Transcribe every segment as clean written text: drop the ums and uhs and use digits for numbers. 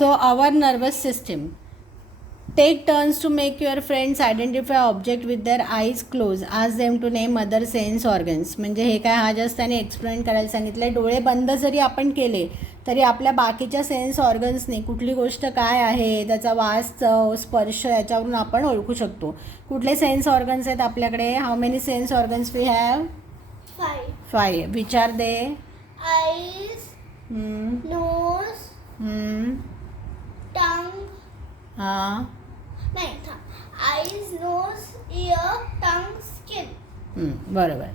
So our nervous system. Take turns to make your friends identify object with their eyes closed. Ask them to name other sense organs. म्हणजे हे काय हा just त्याने explain करायला सांगितलं. डोळे बंद जरी आपण केले तरी आपल्या बाकीच्या सेन्स ऑर्गन्सनी कुठली गोष्ट काय आहे, त्याचा वास, चव, स्पर्श याच्यावरून आपण ओळखू शकतो. कुठले सेन्स ऑर्गन्स आहेत आपल्याकडे? How many sense organs we have? 5. Which are they? Eyes, nose, tongue. हां. नाही eyes, nose, ear, tongue, skin. बरोबर.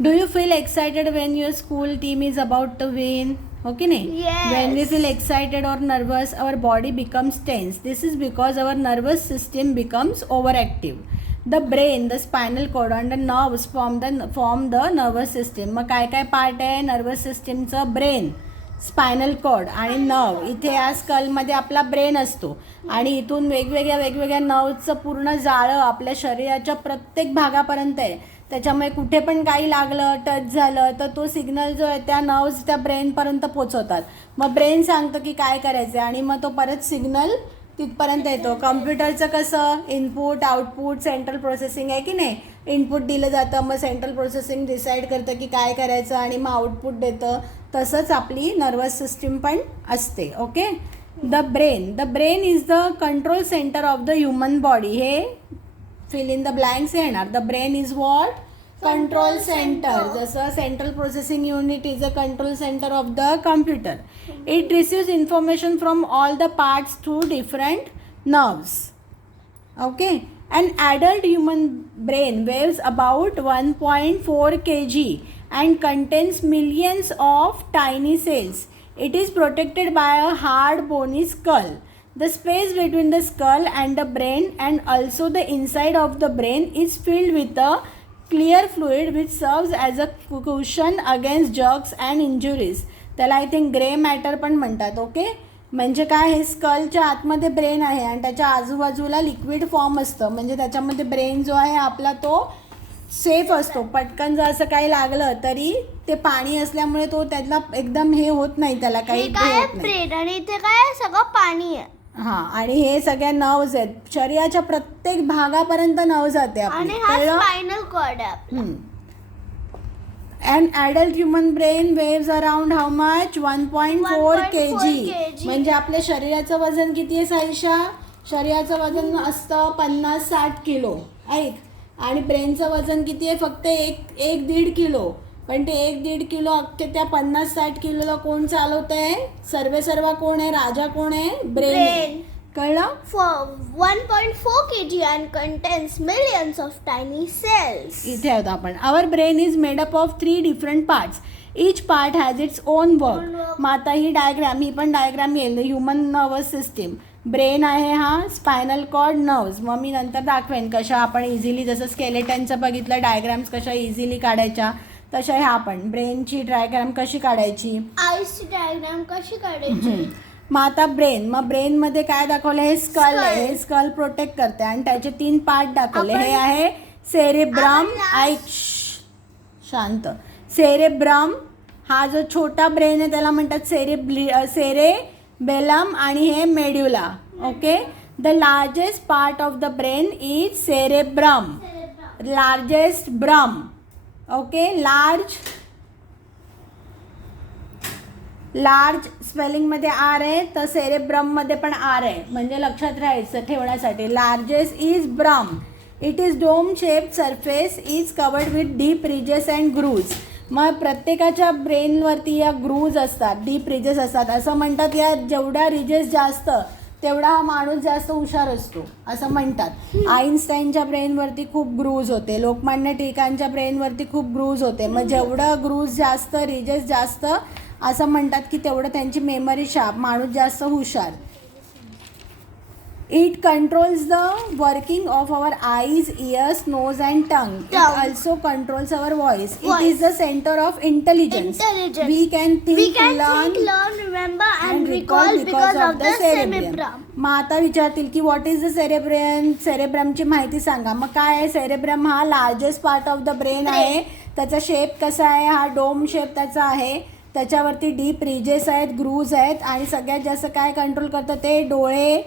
Do you feel excited when your school team is about to win? हो की नाही? Yes. When we feel excited or nervous, our body becomes tense. This is because our nervous system becomes overactive. The brain, the spinal cord and the nerves form the nervous system. मग काय काय part आहे nervous सिस्टीमचं? Brain, spinal cord आणि nerve. इथे या स्कलमध्ये आपला brain असतो आणि इथून वेगवेगळ्या नर्वचं पूर्ण जाळं आपल्या शरीराच्या प्रत्येक भागापर्यंत आहे. त्याच्यामुळे कुठे पण काही लागलं, टच झालं तर तो सिग्नल जो आहे त्या नर्व्स त्या ब्रेनपर्यंत पोचवतात. मग ब्रेन सांगतं की काय करायचं आणि मग तो परत सिग्नल तिथपर्यंत येतो. कम्प्युटरचं कसं इनपुट आउटपुट सेंट्रल प्रोसेसिंग आहे की नाही? इनपुट दिलं जातं, मग सेंट्रल प्रोसेसिंग डिसाईड करतं की काय करायचं आणि मग आउटपुट देतं. तसंच आपली नर्वस सिस्टीम पण असते. Okay. The brain is the control centre of the human body. हे फिल इन द ब्लँक्स येणार. The brain is what? Control centre. जसं central processing unit is a control centre of the computer. It receives information from all the parts through different nerves. Okay. An adult human brain weighs about 1.4 kg and contains millions of tiny cells. It is protected by a hard bony skull. The space between the skull and the brain and also the inside of the brain is filled with a clear fluid which serves as a cushion against jerks and injuries. त्याला I think grey matter पण म्हणतात. Okay. म्हणजे काय, हे स्कलच्या आतमध्ये brain आहे आणि त्याच्या आजूबाजूला लिक्विड फॉर्म असतं. म्हणजे त्याच्यामध्ये ब्रेन जो आहे आपला तो सेफ असतो. पटकन जर असं काही लागलं तरी ते पाणी असल्यामुळे तो त्यातला एकदम हे होत नाही, त्याला काही होत नाही. ब्रेन आणि इथे काय सगळं पाणी आहे. हां. आणि हे सगळ्या नर्व्स आहेत. शरीराच्या प्रत्येक भागापर्यंत नर्व जाते आणि हा स्पायनल कॉर्ड आहे आपला. An adult human brain weighs around how much? 1.4 kg. म्हणजे आपल्या शरीराचं वजन किती आहे साईशा? शरीराचं वजन असतं 50-60 किलो. ऐक. आणि ब्रेनचं वजन किती आहे? फक्त 1-1.5 किलो. पण ते 1-1.5 किलो अख्खे त्या 50-60 किलोला कोण चालवत आहे? सर्व कोण आहे? राजा कोण आहे? ब्रेन. कळलं? 1.4 kg and contains millions of tiny cells. इथे आहोत आपण. Our brain is made up of 3 different parts. Each part has its own work. मग आता ही पण डायग्राम येईल. Human nervous system. ब्रेन आहे हा, स्पायनल कॉर्ड, नर्व्स. मग मी नंतर दाखवेन कशा आपण इझिली, जसं स्केलेटनचं बघितलं डायग्राम्स कशा इझिली काढायच्या, तशा ह्या आपण ब्रेनची डायग्राम कशी काढायची, आईची डायग्राम कशी काढायची. मग आता मग ब्रेनमध्ये काय दाखवलं? हे स्कल आहे. हे स्कल प्रोटेक्ट करते आणि त्याचे 3 पार्ट दाखवले. हे आहे सेरेब्रम. ऐक, शांत. सेरेब्रम हा जो छोटा ब्रेन आहे त्याला म्हणतात सेरेबेलम आणि हे medulla. Okay. The largest part of the brain is cerebrum. Largest ब्रम. ओके. लार्ज स्पेलिंगमध्ये आर आहे, तर सेरेब्रममध्ये पण आर आहे. म्हणजे लक्षात राहायचं ठेवण्यासाठी. लार्जेस्ट इज ब्रम. It is dome shape surface is covered with deep ridges and grooves. मग प्रत्येकाच्या ब्रेनवरती या ग्रूज असतात, डीप रिजेस असतात. असं म्हणतात या जेवढ्या रिजेस जास्त तेवढा हा माणूस जास्त हुशार असतो असं म्हणतात. आईन्स्टाईनच्या ब्रेनवरती खूप ग्रूज होते. लोकमान्य टिळकांच्या ब्रेनवरती खूप ग्रूज होते. मग जेवढं ग्रूज जास्त, रिजेस जास्त, असं म्हणतात की तेवढं त्यांची मेमरी शार्प, माणूस जास्त हुशार. It controls the working of our eyes, ears, nose and tongue. It also controls our voice. It is the centre of intelligence. We can think, learn, remember and recall because of the cerebrum. मग आता विचारतील की what is the सेरेब्रमची माहिती सांगा. मग काय आहे? Cerebrum हा largest part of the brain आहे. त्याचा शेप कसा आहे? हा डोम शेप त्याचा आहे. त्याच्यावरती डीप रिजेस आहेत, ग्रूज आहेत आणि सगळ्यात जास्त काय कंट्रोल करतं ते डोळे,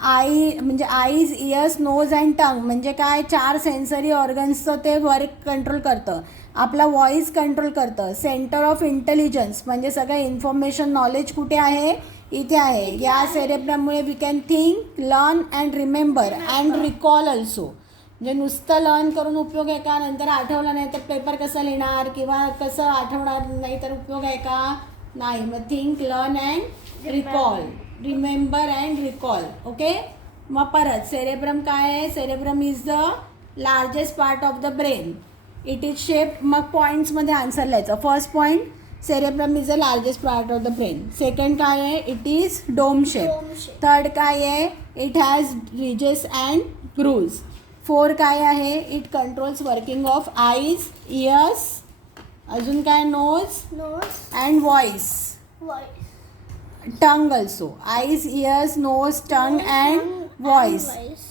म्हणजे आईज, इयर्स, नोज अँड टंग म्हणजे काय 4 सेन्सरी ऑर्गन्सचं ते वर्क कंट्रोल करतं. आपला व्हॉइस कंट्रोल करतं. सेंटर ऑफ इंटेलिजन्स म्हणजे सगळं इन्फॉर्मेशन नॉलेज कुठे आहे, इथे आहे. या सेरेब्रममुळे we can think, learn and remember and recall also. म्हणजे नुसतं लर्न करून उपयोग आहे का, नंतर आठवलं नाही तर पेपर कसं लिहिणार किंवा कसं आठवणार नाही तर उपयोग आहे का, नाही. मग think, learn and recall, remember and recall. Okay. मग परत सेरेब्रम काय आहे, cerebrum is the largest part of the brain. It is shape. मग पॉईंट्समध्ये आन्सर लिहायचं. First point, cerebrum is the largest part of the brain. Second काय आहे, it is dome shape. Third काय आहे, it has ridges and grooves. 4 काय आहे, it controls working of eyes, ears, अजून काय nose and voice, tongue also. Eyes, ears, nose, tongue and voice.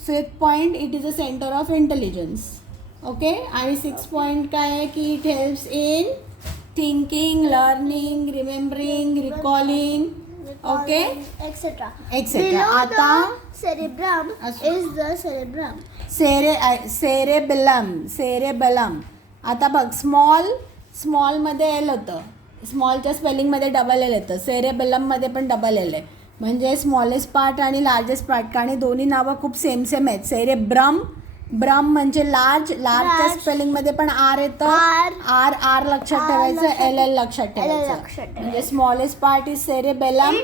5th point, it is a centre of intelligence. Okay. आणि 6th point काय आहे की it helps in thinking, learning, remembering, recalling. Okay, etcetera. आता cerebrum is the cerebrum. Cerebellum. आता बघ, स्मॉलमध्ये L होतं, स्मॉलच्या स्पेलिंगमध्ये double L येतं. सेरेबेलममध्ये पण डबल एल आहे. म्हणजे स्मॉलेस्ट पार्ट आणि लार्जेस्ट पार्ट, आणि दोन्ही नावं खूप सेम आहेत. सेरेब्रम, ब्रम म्हणजे लार्जच्या स्पेलिंगमध्ये पण आर येतं. आर लक्षात ठेवायचं, एल लक्षात ठेवायचं. म्हणजे smallest part is cerebellum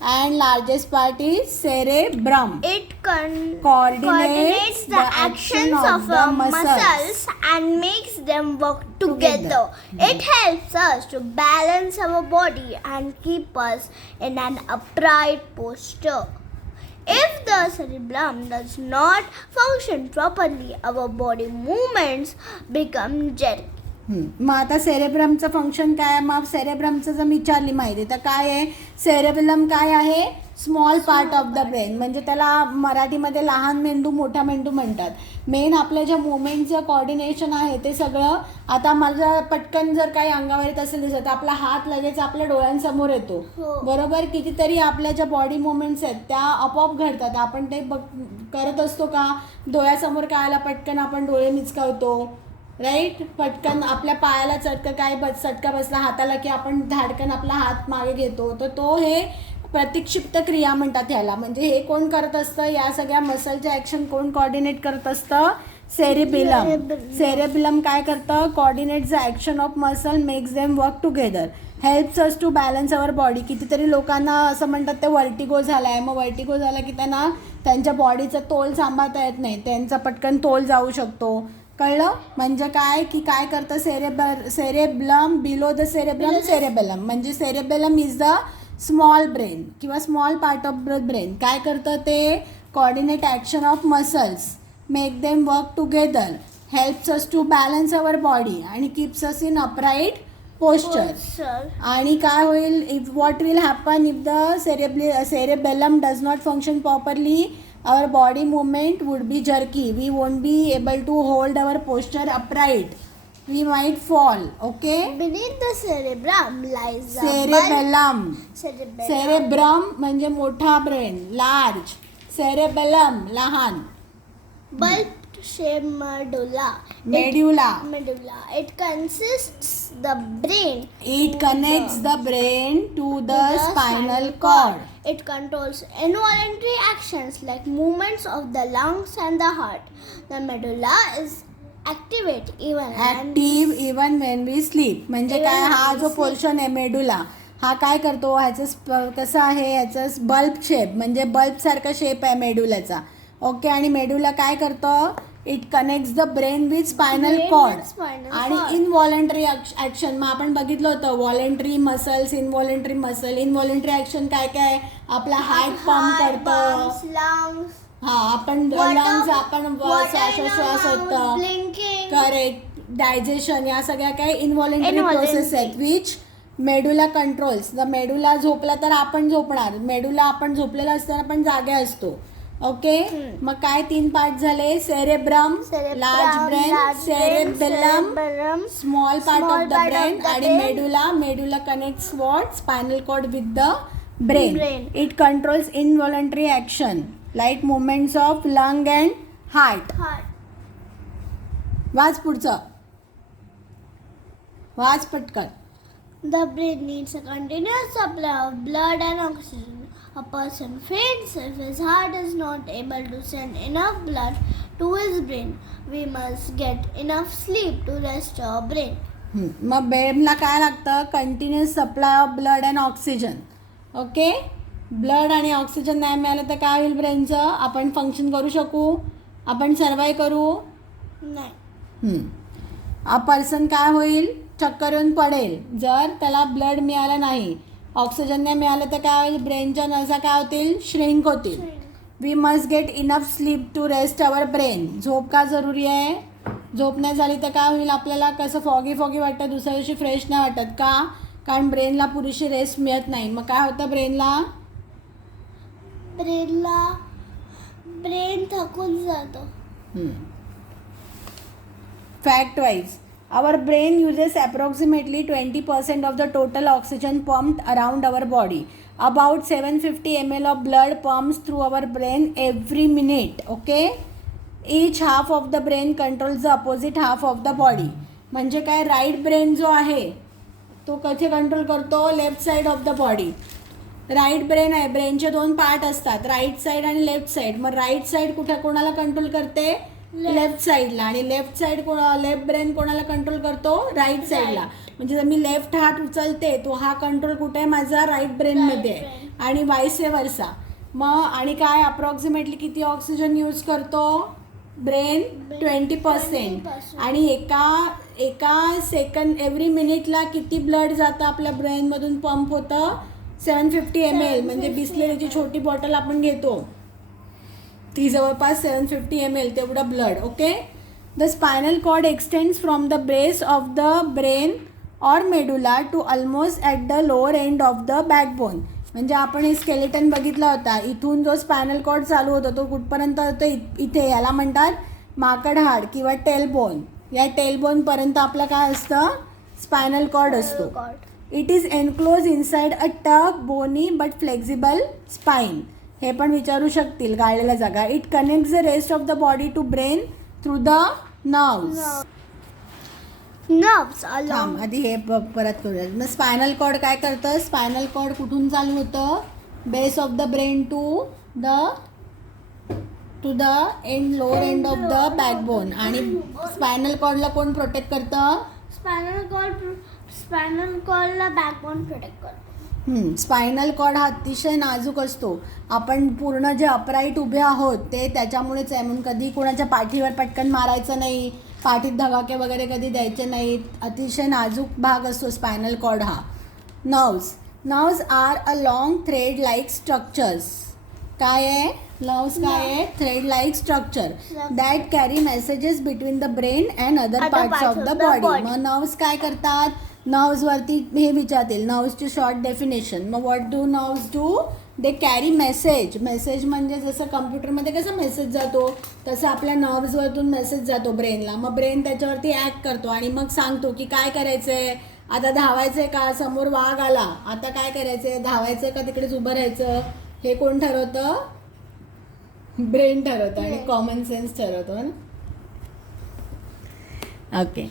and largest part is cerebrum. It coordinates the actions of the muscles and makes them work together. It helps us to balance our body and keep us in an upright posture. If the cerebrum does not function properly, our body movements become jerky. मग आता सेरेब्रमचं function काय आहे, मग सेरेब्रमचं जर विचारली माहिती तर काय आहे, सेरेबेलम काय आहे, small part of the brain. म्हणजे त्याला मराठीमध्ये लहान मेंदू, मोठा मेंदू म्हणतात. मेन आपलं जे मुवमेंटचं कॉर्डिनेशन आहे ते सगळं, आता माझं पटकन जर काही अंगावर येत असेल दिसत, आपला हात लगेच आपल्या डोळ्यांसमोर येतो, बरोबर. कितीतरी आपल्या ज्या बॉडी मुवमेंट्स आहेत त्या आपोआप घडतात. आपण ते करत असतो का, डोळ्यासमोर काय आला पटकन आपण डोळे मिचकावतो, राईट. पटकन आपल्या पायाला चटका बसला हाताला की आपण धाडकन आपला हात मागे घेतो. तर तो हे प्रतिक्षिप्त क्रिया म्हणतात ह्याला. म्हणजे हे कोण करत असतं, या सगळ्या मसलच्या ॲक्शन कोण कोऑर्डिनेट करत असतं, सेरेबेलम. सेरेबेलम काय करतं, coordinate the action of muscle, makes them work together, helps us to balance our body. कितीतरी लोकांना असं म्हणतात ते व्हर्टिगो झाला आहे. मग व्हर्टिगो झाला की त्यांना त्यांच्या बॉडीचा तोल सांभाळता येत नाही, त्यांचा पटकन तोल जाऊ शकतो. कळलं. म्हणजे काय की काय करतं, सेरेब्लम बिलो द सेरेबेलम. म्हणजे cerebellum is the small brain किंवा small part of the brain. काय करतं ते, coordinate action of muscles, make them work together, helps us to balance our body आणि keeps us in upright posture. आणि काय होईल, if what will happen if the cerebellum does not function properly, our body movement would be jerky, we won't be able to hold our posture upright, we might fall. Okay. Beneath the cerebrum lies the cerebellum. Cerebrum म्हणजे मोठा brain, large. Cerebellum लहान. Bulb shaped medulla. It consists the brain. It connects the brain to the spinal cord. It controls involuntary actions like movements of the lungs and the heart. The medulla is active even when we sleep. म्हणजे काय, हा जो portion आहे medulla, हा काय करतो, ह्याचं कसं आहे, ह्याचं बल्ब शेप म्हणजे बल्बसारखा शेप आहे मेडुलाचा. ओके. आणि मेडुला काय करतं, it connects the brain with spinal cord. आणि इनव्हॉलंटरी ॲक्शन, मग आपण बघितलं होतं voluntary muscles, involuntary muscle. Involuntary action काय काय, आपला हार्ट पंप करतं, आपण लंग्स, आपण श्वासोश्वास होतं, करेक्ट, डायजेशन, या सगळ्या काय इनव्हॉलंटरी प्रोसेस आहेत which medulla controls. The medulla झोपला तर आपण झोपणार, मेडुला आपण झोपलेला असताना पण जागे असतो, ओके. मग काय 3 पार्ट झाले? Cerebrum, large brain, cerebellum, small part of the brain आणि medulla. Medulla connects what? Spinal cord with the brain. It controls involuntary action like movements of lung and heart. वाच पुढचं, वाच पटकन. The brain needs a continuous supply of blood and oxygen. A person faints if his heart is not able to send enough blood to his brain. We must get enough sleep to rest our brain. मग ब्रेनला काय लागतं? Continuous supply of blood and oxygen. Okay. Blood आणि oxygen नाही मिळालं तर काय होईल ब्रेनचं? आपण फंक्शन करू शकू? आपण सर्वाईव्ह करू नाही. अ पर्सन काय होईल? चक्कर येऊन पडेल जर त्याला ब्लड मिळालं नाही. ऑक्सिजन नाही मिळालं तर काय होईल? ब्रेनच्या नसा काय होतील? श्रिंक होतील. We must get enough sleep to rest our brain. झोप का जरुरी आहे? झोप नाही झाली तर काय होईल? आपल्याला कसं फॉगी वाटतं, दुसऱ्या दिवशी फ्रेश नाही वाटत. का? कारण ब्रेनला पुरेशी रेस्ट मिळत नाही. मग काय होतं ब्रेनला? ब्रेन थकून जातो. Fact wise, our brain uses approximately 20% of the total oxygen pumped around our body. About 750 ml of blood pumps through our brain every minute. Okay? Each half of the brain controls the opposite half of the body. म्हणजे काय? Right brain जो आहे तो कसे control करतो? Left side of the body. Right brain आहे, ब्रेनचे 2 part असतात, राईट साईड आणि लेफ्ट साईड. मग राईट साईड कोणाला कंट्रोल करते? लेफ्ट साईडला. आणि लेफ्ट ब्रेन कोणाला कंट्रोल करतो? राईट साईडला. म्हणजे जर मी लेफ्ट हात उचलते तो हा कंट्रोल कुठे आहे? माझा राईट ब्रेनमध्ये आहे. आणि वाईस वर्सा. मग आणि काय अप्रॉक्सिमेटली किती ऑक्सिजन यूज करतो ब्रेन? 20%. आणि एका सेकंड एव्हरी मिनिटला किती ब्लड जातं आपल्या ब्रेनमधून पंप होतं? 750 ml. म्हणजे बिस्लेरीची छोटी बॉटल आपण घेतो ती जवळपास 750 ml तेवढं blood. Okay. The spinal cord extends from the base of the brain or medulla to almost at the lower end of the backbone. म्हणजे आपण हे स्केलेटन बघितला होता. इथून जो स्पायनल कॉर्ड चालू होतो तो कुठपर्यंत होतो? इथे. याला म्हणतात माकड हाड किंवा टेलबोन. या टेलबोनपर्यंत आपलं काय असतं? स्पायनल कॉर्ड असतो. It is enclose inside a tough bony but flexible spine. हे पण विचारू शकतील गाळलेल्या जागा. It connects the rest of the body to brain through the nerves. आधी हे परत करूया. मग स्पायनल कॉर्ड काय करतं? स्पायनल कॉर्ड कुठून चालू होतं? Base of the brain to the end lower end of the backbone. आणि स्पायनल कॉर्डला कोण प्रोटेक्ट करतं? स्पायनल कॉर्डला बॅकबोन प्रोटेक्ट करतो. स्पायनल कॉर्ड हा अतिशय नाजूक असतो. आपण पूर्ण जे अपराईट उभे आहोत ते त्याच्यामुळेच आहे. म्हणून कधी कोणाच्या पाठीवर पटकन मारायचं नाही, पाठीत धगाके वगैरे कधी द्यायचे नाहीत. अतिशय नाजूक भाग असतो स्पायनल कॉर्ड हा. Nerves are a long thread like structures. काय आहे? नर्व्स काय आहे? Thread like structure that carry messages between the brain and other parts of the body. मग नर्व्स काय करतात? नर्व्सवरती हे विचारतील नर्व्सची शॉर्ट डेफिनेशन. मग what do nerves do? They carry message म्हणजे जसं कम्प्युटरमध्ये कसं मेसेज जातो तसं आपल्या नर्व्सवरतून मेसेज जातो ब्रेनला. मग ब्रेन त्याच्यावरती ॲक्ट करतो आणि मग सांगतो की काय करायचं आहे. आता धावायचं आहे का? समोर वाघ आला, आता काय करायचं आहे? धावायचं आहे का तिकडेच उभं राहायचं? हे कोण ठरवतं? ब्रेन ठरवतं आणि कॉमन सेन्स ठरवतो ना. Okay.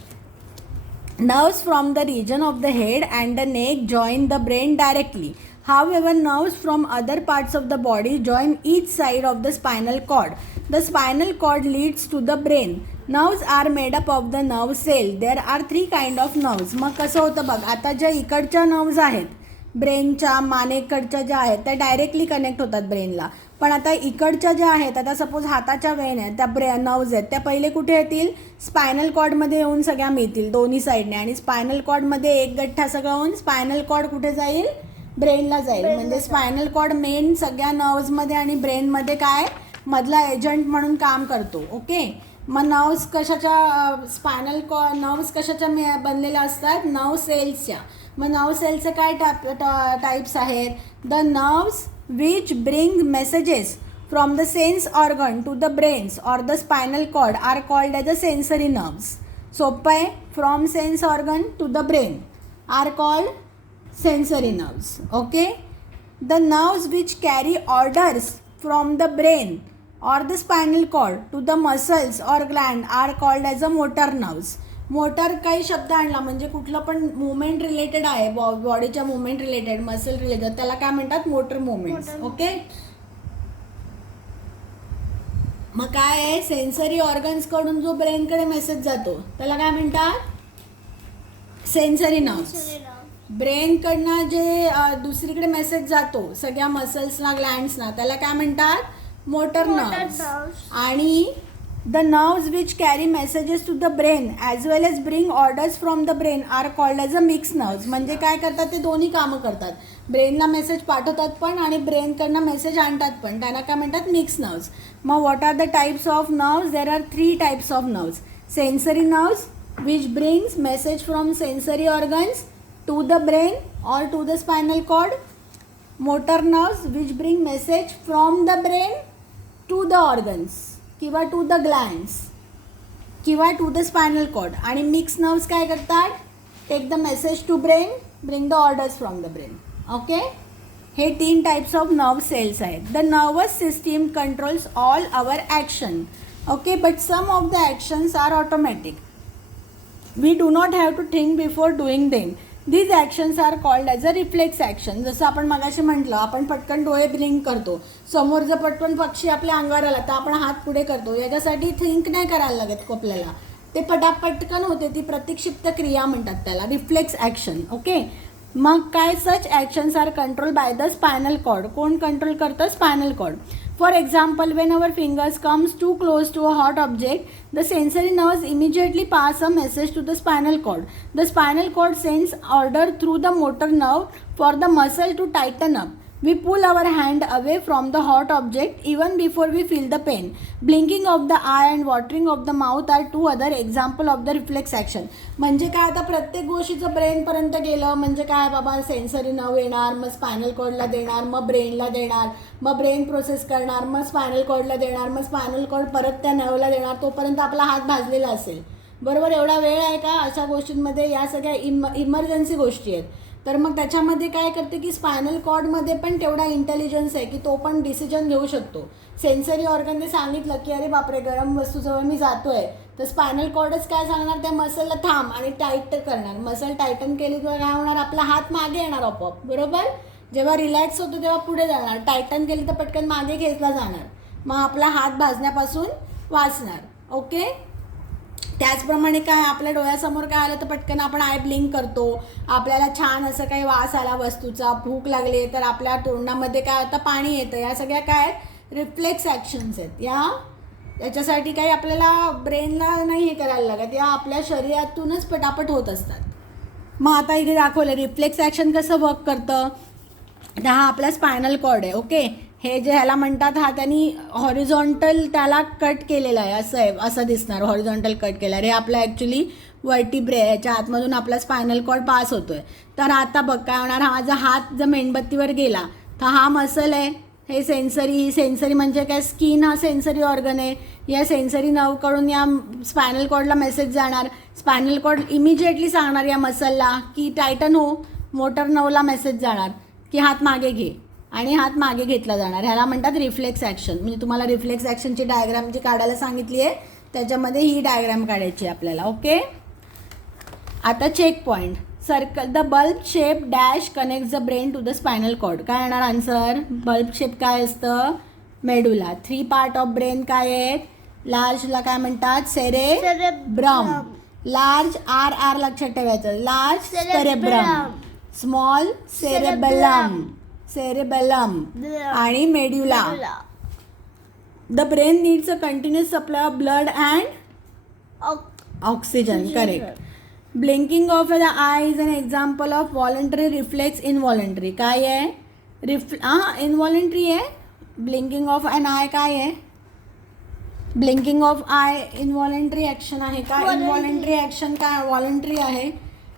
Nerves from the region of the head and the neck join the brain directly. However, nerves from other parts of the body join each side of the spinal cord. The spinal cord leads to the brain. Nerves are made up of the nerve cell. There are 3 kind of nerves. मग कसं होतं बघ, आता ज्या इकडच्या nerves आहेत ब्रेनच्या मानेकडच्या ज्या आहेत त्या डायरेक्टली कनेक्ट होतात ब्रेनला. पण आता इकडच्या ज्या आहेत, आता सपोज हाताच्या वेन आहेत त्या नर्व्स आहेत त्या पहिले कुठे येतील? स्पायनल कॉर्डमध्ये येऊन सगळ्या मिळतील दोन्ही साईडने. आणि स्पायनल कॉर्डमध्ये एक गठ्ठा सगळं होऊन स्पायनल कॉर्ड कुठे जाईल? ब्रेनला जाईल. म्हणजे स्पायनल कॉर्ड मेन सगळ्या नर्व्समध्ये आणि ब्रेनमध्ये काय मधला एजंट म्हणून काम करतो. ओके. मग नर्व्स कशाच्या नर्व्स कशाच्या बनलेल्या असतात? नर्व सेल्सच्या. मग नर्व सेलचे काय टाईप्स आहेत? The nerves which bring messages from the sense organ to the brains और the spinal cord are called as the sensory nerves. सोपं आहे. From sense organ to the brain are called sensory nerves. Okay. The nerves which carry orders from the brain or the spinal cord to the muscles or gland are called as a motor nerves. Motor काही शब्द आणला म्हणजे कुठलं पण movement related आहे, बॉडीच्या movement related, muscle related, त्याला काय म्हणतात? Motor movements. ओके. मग काय आहे? सेन्सरी ऑर्गन्स कडून जो ब्रेनकडे मेसेज जातो त्याला काय म्हणतात? Sensory nerves. ब्रेन कडनं जे दुसरीकडे मेसेज जातो सगळ्या मसल्सना, ग्लँड्सना, त्याला काय म्हणतात? Motor nerves. आणि the nerves which carry messages to the brain as well as bring orders from the brain are called as a mix nerves. म्हणजे काय करतात? ते दोन्ही कामं करतात. ब्रेनला मेसेज पाठवतात पण आणि ब्रेनकडनं मेसेज आणतात पण. त्यांना काय म्हणतात? Mix nerves. मग what are the types of nerves? There are 3 types of nerves. Sensory nerves which brings message from sensory organs to the brain or to the spinal cord. Motor nerves which bring message from the brain to the organs किंवा to the glands किंवा to the spinal cord. आणि mixed nerves काय करतात? take the message to brain, bring the orders from the brain. Okay. हे 3 types of nerve cells आहेत. The nervous system controls all our action. Okay. But some of the actions are automatic. We do not have to think before doing them. These actions are called as a reflex action. जसं आपण मगाशी म्हटलं, आपण पटकन डोळे blink करतो. समोर जर पटकन पक्षी आपल्या अंगावर आला तर आपण हात पुढे करतो. याच्यासाठी थिंक नाही करायला लागत आपल्याला, ते पटकन होते. ती प्रतिक्षिप्त क्रिया म्हणतात त्याला, रिफ्लेक्स ॲक्शन. ओके. मग काय? Such actions are control by the spinal cord. कोण कंट्रोल करतं? Spinal cord. For example, when our fingers comes too close to a hot object, the sensory nerves immediately pass a message to the spinal cord. The spinal cord sends order through the motor nerve for the muscle to tighten up. We pull our hand away from the hot object even before we feel the pain. Blinking of the eye and watering of the mouth are 2 other example of the reflex action. म्हणजे काय? आता प्रत्येक गोष्टीचं ब्रेनपर्यंत गेलं म्हणजे काय बाबा? Sensory nerve येणार, मग स्पायनल कॉर्डला देणार, मग ब्रेनला देणार, मग ब्रेन प्रोसेस करणार, मग स्पायनल कॉर्डला देणार, मग स्पायनल कॉर्ड परत त्या नर्वला देणार. तोपर्यंत आपला हात भाजलेला असेल. बरोबर. एवढा वेळ आहे का अशा गोष्टींमध्ये? या सगळ्या इमर्जन्सी गोष्टी आहेत. तर मग त्याच्यामध्ये काय करते की स्पायनल कॉर्डमध्ये पण तेवढा इंटेलिजन्स आहे की तो पण डिसिजन घेऊ शकतो. सेन्सरी ऑर्गनने सांगितलं की अरे बापरे गरम वस्तूजवळ मी जातो आहे, तर स्पायनल कॉर्डच काय सांगणार? त्या मसलला थांब आणि टाईट करणार. मसल टायटन केली किंवा काय होणार? आपला हात मागे येणार आपोआप. बरोबर. जेव्हा रिलॅक्स होतो तेव्हा पुढे जाणार. टायटन केली तर पटकन मागे घेतला जाणार. मग आपला हात भाजण्यापासून वाचणार. ओके. त्याचप्रमाणे काय? आपल्या डोळ्यासमोर काय आलं तर पटकन आपण आय ब्लिंक करतो. आपल्याला छान असं काही वास आला वस्तूचा, भूक लागली तर आपल्या तोंडामध्ये काय होतं? पाणी येतं. या सगळ्या काय? रिफ्लेक्स ॲक्शन्स आहेत. याच्यासाठी काही आपल्याला ब्रेनला नाही हे करायला लागत, या आपल्या शरीरातूनच पटापट होत असतात. मग आता इथे दाखवलं रिफ्लेक्स ॲक्शन कसं वर्क करतं. तर हा आपला स्पायनल कॉर्ड आहे. ओके. हे जे ह्याला म्हणतात, हा त्यांनी हॉरिझॉन्टल त्याला कट केलेला आहे. असं आहे, असं दिसणार हॉरिझॉन्टल कट केलं. हे आपलं ॲक्च्युली वर्टिब्रे आहे. याच्या आतमधून आपला स्पायनल कॉर्ड पास होतो आहे. तर आता बघ काय होणार? हा जर हात जर मेणबत्तीवर गेला तर हा मसल आहे. हे सेन्सरी म्हणजे काय? स्किन हा सेन्सरी ऑर्गन आहे. या सेन्सरी नर्वकडून या स्पायनल कॉर्डला मेसेज जाणार. स्पायनल कॉर्ड इमिजिएटली सांगणार या मसलला की टायटन हो. मोटर नर्वला मेसेज जाणार की हात मागे घे आणि हात मागे घेतला जाणार. ह्याला म्हणतात रिफ्लेक्स ॲक्शन. म्हणजे तुम्हाला रिफ्लेक्स ॲक्शनची डायग्राम जी काढायला सांगितली आहे त्याच्यामध्ये ही डायग्राम काढायची आपल्याला. ओके. आता check point. Circle the bulb shape dash connect the brain to the spinal cord. काय येणार आन्सर? बल्ब शेप काय असतं? मेडुला. 3 पार्ट ऑफ ब्रेन काय आहेत? लार्जला काय म्हणतात? सेरेब्रम. लार्ज आर लक्षात ठेवायचं. लार्ज सेरेब्रम, स्मॉल सेरेबेलम आणि medulla. The brain needs a continuous supply of blood and oxygen. Correct. Blinking of the eye is an example of voluntary reflex involuntary. काय आहे? Involuntary आहे. Blinking of N I काय आहे? Blinking of I involuntary action आहे का? Involuntary action काय? Voluntary आहे.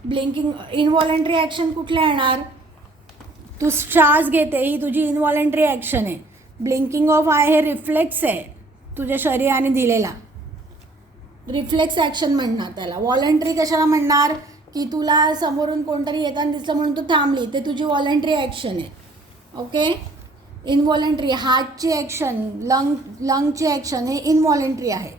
Blinking involuntary action कुठल्या येणार? तू श्वास घेते ही तुझी इनवॉलंटरी ॲक्शन आहे. ब्लिंकिंग ऑफ आय हे रिफ्लेक्स आहे तुझ्या शरीराने दिलेला, रिफ्लेक्स ॲक्शन म्हणणार त्याला. वॉलंटरी कशाला म्हणणार, की तुला समोरून कोणतरी येताना दिसलं म्हणून तू थांबली, ते तुझी वॉलंटरी ॲक्शन आहे. ओके. इनवॉलंटरी हार्टची ॲक्शन, लंगची ॲक्शन हे इनवॉलंटरी आहे.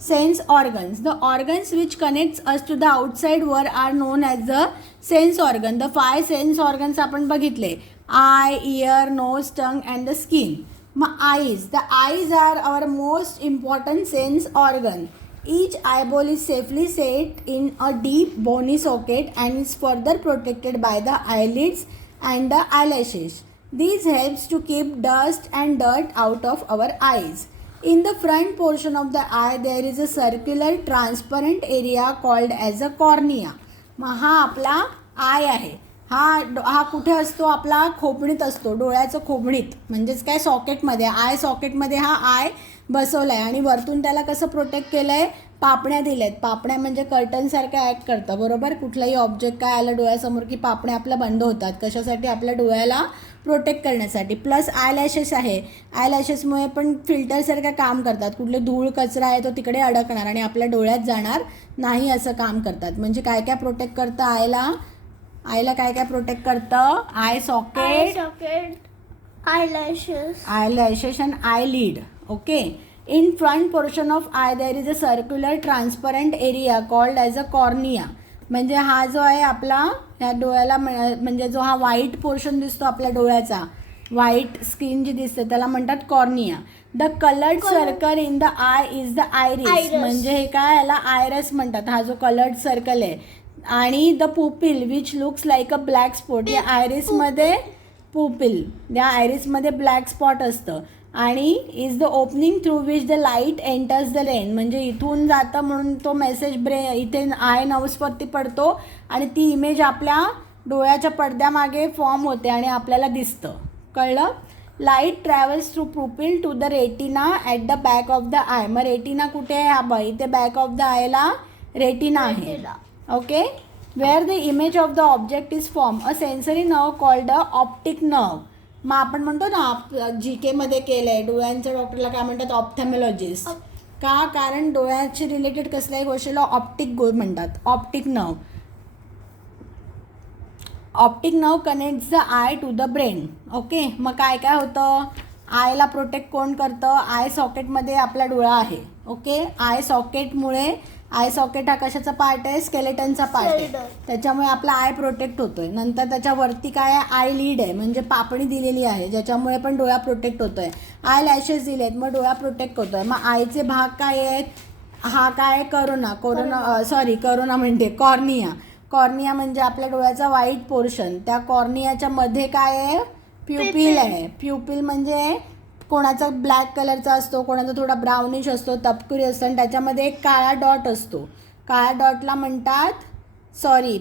Sense organs, the organs which connects us to the outside world are known as the sense organ. The 5 sense organs आपण बघितले, eye, ear, nose, tongue and the skin. मग eyes, the eyes are our most important sense organ. Each eyeball is safely set in a deep bony socket and is further protected by the eyelids and the eyelashes. These helps to keep dust and dirt out of our eyes. In the front portion of the eye there is a circular transparent area called as a cornea. मग हा आपला I आहे. हा कुठे असतो, आपला खोबणीत असतो, डोळ्याचं खोबणीत, म्हणजेच काय सॉकेटमध्ये, आय सॉकेटमध्ये हा आय बसवला आहे. आणि वरतून त्याला कसं प्रोटेक्ट केलं आहे, पापण्या दिल्या आहेत. पापण्या म्हणजे कर्टनसारखं ॲक्ट करतं, बरोबर. कुठलाही ऑब्जेक्ट काय आलं डोळ्यासमोर की पापण्या आपल्या बंद होतात. कशासाठी, आपल्या डोळ्याला प्रोटेक्ट करण्यासाठी. प्लस आय लॅशेस आहे, आय लॅशेसमुळे पण फिल्टरसारखं काम करतात. कुठले धूळ कचरा आहे तो तिकडे अडकणार आणि आपल्या डोळ्यात जाणार नाही, असं काम करतात. म्हणजे काय काय प्रोटेक्ट करतं आयला काय काय प्रोटेक्ट करतं, I socket, eyelashes and आयलिड. Okay. In front portion of I there is a circular transparent area called as a cornea. म्हणजे हा जो आहे आपला ह्या डोळ्याला म्हणजे जो हा व्हाईट पोर्शन दिसतो आपल्या डोळ्याचा, व्हाईट स्किन जी दिसते त्याला म्हणतात cornea. The coloured circle in the eye is the iris. म्हणजे हे काय, याला आयरस म्हणतात, हा जो कलर्ड सर्कल आहे. आणि the pupil which looks like a black spot. या आयरिसमध्ये पुपिल, या आयरिसमध्ये ब्लॅक स्पॉट असतं. आणि is the opening through which the light enters the rain. म्हणजे इथून जातं म्हणून तो मेसेज इथे आय नर्व्सवरती पडतो आणि ती इमेज आपल्या डोळ्याच्या पडद्यामागे फॉर्म होते आणि आपल्याला दिसतं. कळलं. Light travels through pupil to the retina at the back of the eye. मग रेटिना कुठे आहे, हा बघ इथे बॅक ऑफ द आयला रेटिना आहे. Okay. Where the image of the object is form a sensory nerve called a optic nerve. मग आपण म्हणतो ना जी केमध्ये केलं आहे, डोळ्यांच्या डॉक्टरला काय म्हणतात, ऑप्थॅमॉलॉजिस्ट. का, कारण डोळ्याची रिलेटेड कसल्याही गोष्टीला ऑप्टिक म्हणतात, optic nerve. Optic nerve connects the eye to the brain. Okay. मग काय काय होतं, आयला प्रोटेक्ट कोण करतं, आय सॉकेटमध्ये आपला डोळा आहे. ओके. आय सॉकेटमुळे, आय सॉकेट हा कशाचा पार्ट आहे, स्केलेटनचा पार्ट आहे, त्याच्यामुळे आपला आय प्रोटेक्ट होतोय. नंतर त्याच्यावरती काय आहे, आय लीड आहे, म्हणजे पापणी दिलेली आहे ज्याच्यामुळे पण डोळा प्रोटेक्ट होतोय. आय लॅशेस दिले आहेत, मग डोळा प्रोटेक्ट होतोय. मग आयचे भाग काय आहेत, हा काय करोना म्हणते कॉर्निया. कॉर्निया म्हणजे आपल्या डोळ्याचा व्हाईट पोर्शन. त्या कॉर्नियाच्या मध्ये काय आहे, प्युपिल आहे. प्युपिल म्हणजे कोणाचा ब्लॅक कलरचा असतो, कोणाचा थोडा ब्राउनिश असतो, तपकिरी असतो, आणि त्याच्यामध्ये एक काळा डॉट असतो. काळ्या डॉटला म्हणतात,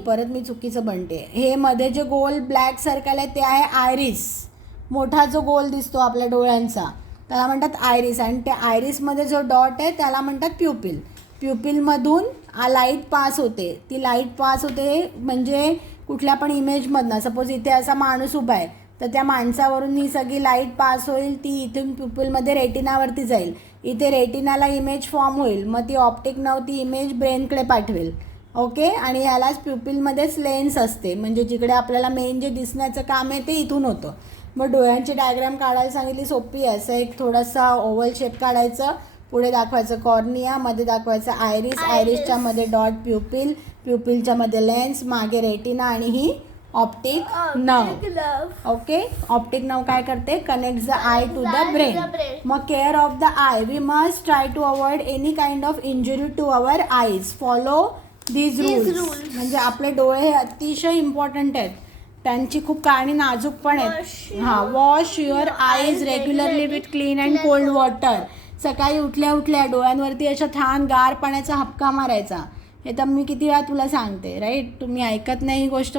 परत मी चुकीचं म्हणते, हे मध्ये जे गोल ब्लॅक सर्कल आहे ते आहे आयरिस. मोठा जो गोल दिसतो आपल्या डोळ्यांचा त्याला म्हणतात आयरिस. आणि त्या आयरिसमध्ये जो डॉट आहे त्याला म्हणतात प्युपिल. प्युपिलमधून लाईट पास होते. ती लाईट पास होते म्हणजे कुठल्या पण इमेजमधनं, सपोज इथे असा माणूस उभा आहे तर त्या माणसावरून ही सगळी लाईट पास होईल, ती इथून प्युपिलमध्ये रेटिनावरती जाईल. इथे रेटिनाला इमेज फॉर्म होईल, मग ती ऑप्टिक नर्व ती इमेज ब्रेनकडे पाठवेल. ओके. आणि ह्यालाच प्युपिलमध्येच लेन्स असते, म्हणजे जिकडे आपल्याला मेन जे दिसण्याचं काम आहे ते इथून होतं. मग डोळ्यांची डायग्राम काढायला सांगितली, सोपी आहे. असं एक थोडासा ओव्हल शेप काढायचं, पुढे दाखवायचं कॉर्निया, मध्ये दाखवायचं आयरिस, आयरिसच्या मध्ये डॉट प्युपिल, प्युपिलच्या मध्ये लेन्स, मागे रेटिना आणि ही optic nerve. Okay. Optic nerve काय करते, connects the eye to the brain. मग care of the eye, we must try to avoid any kind of injury to our eyes. Follow these rules. म्हणजे आपले डोळे हे अतिशय इम्पॉर्टंट आहेत, त्यांची खूप काळणी नाजूक पण आहेत. Wash your eyes regularly with clean and cold water. सकाळी उठल्या डोळ्यांवरती अशा छान गार पाण्याचा हपका मारायचा. हे तर मी किती वेळा तुला सांगते, राईट. तुम्ही ऐकत नाही ही गोष्ट,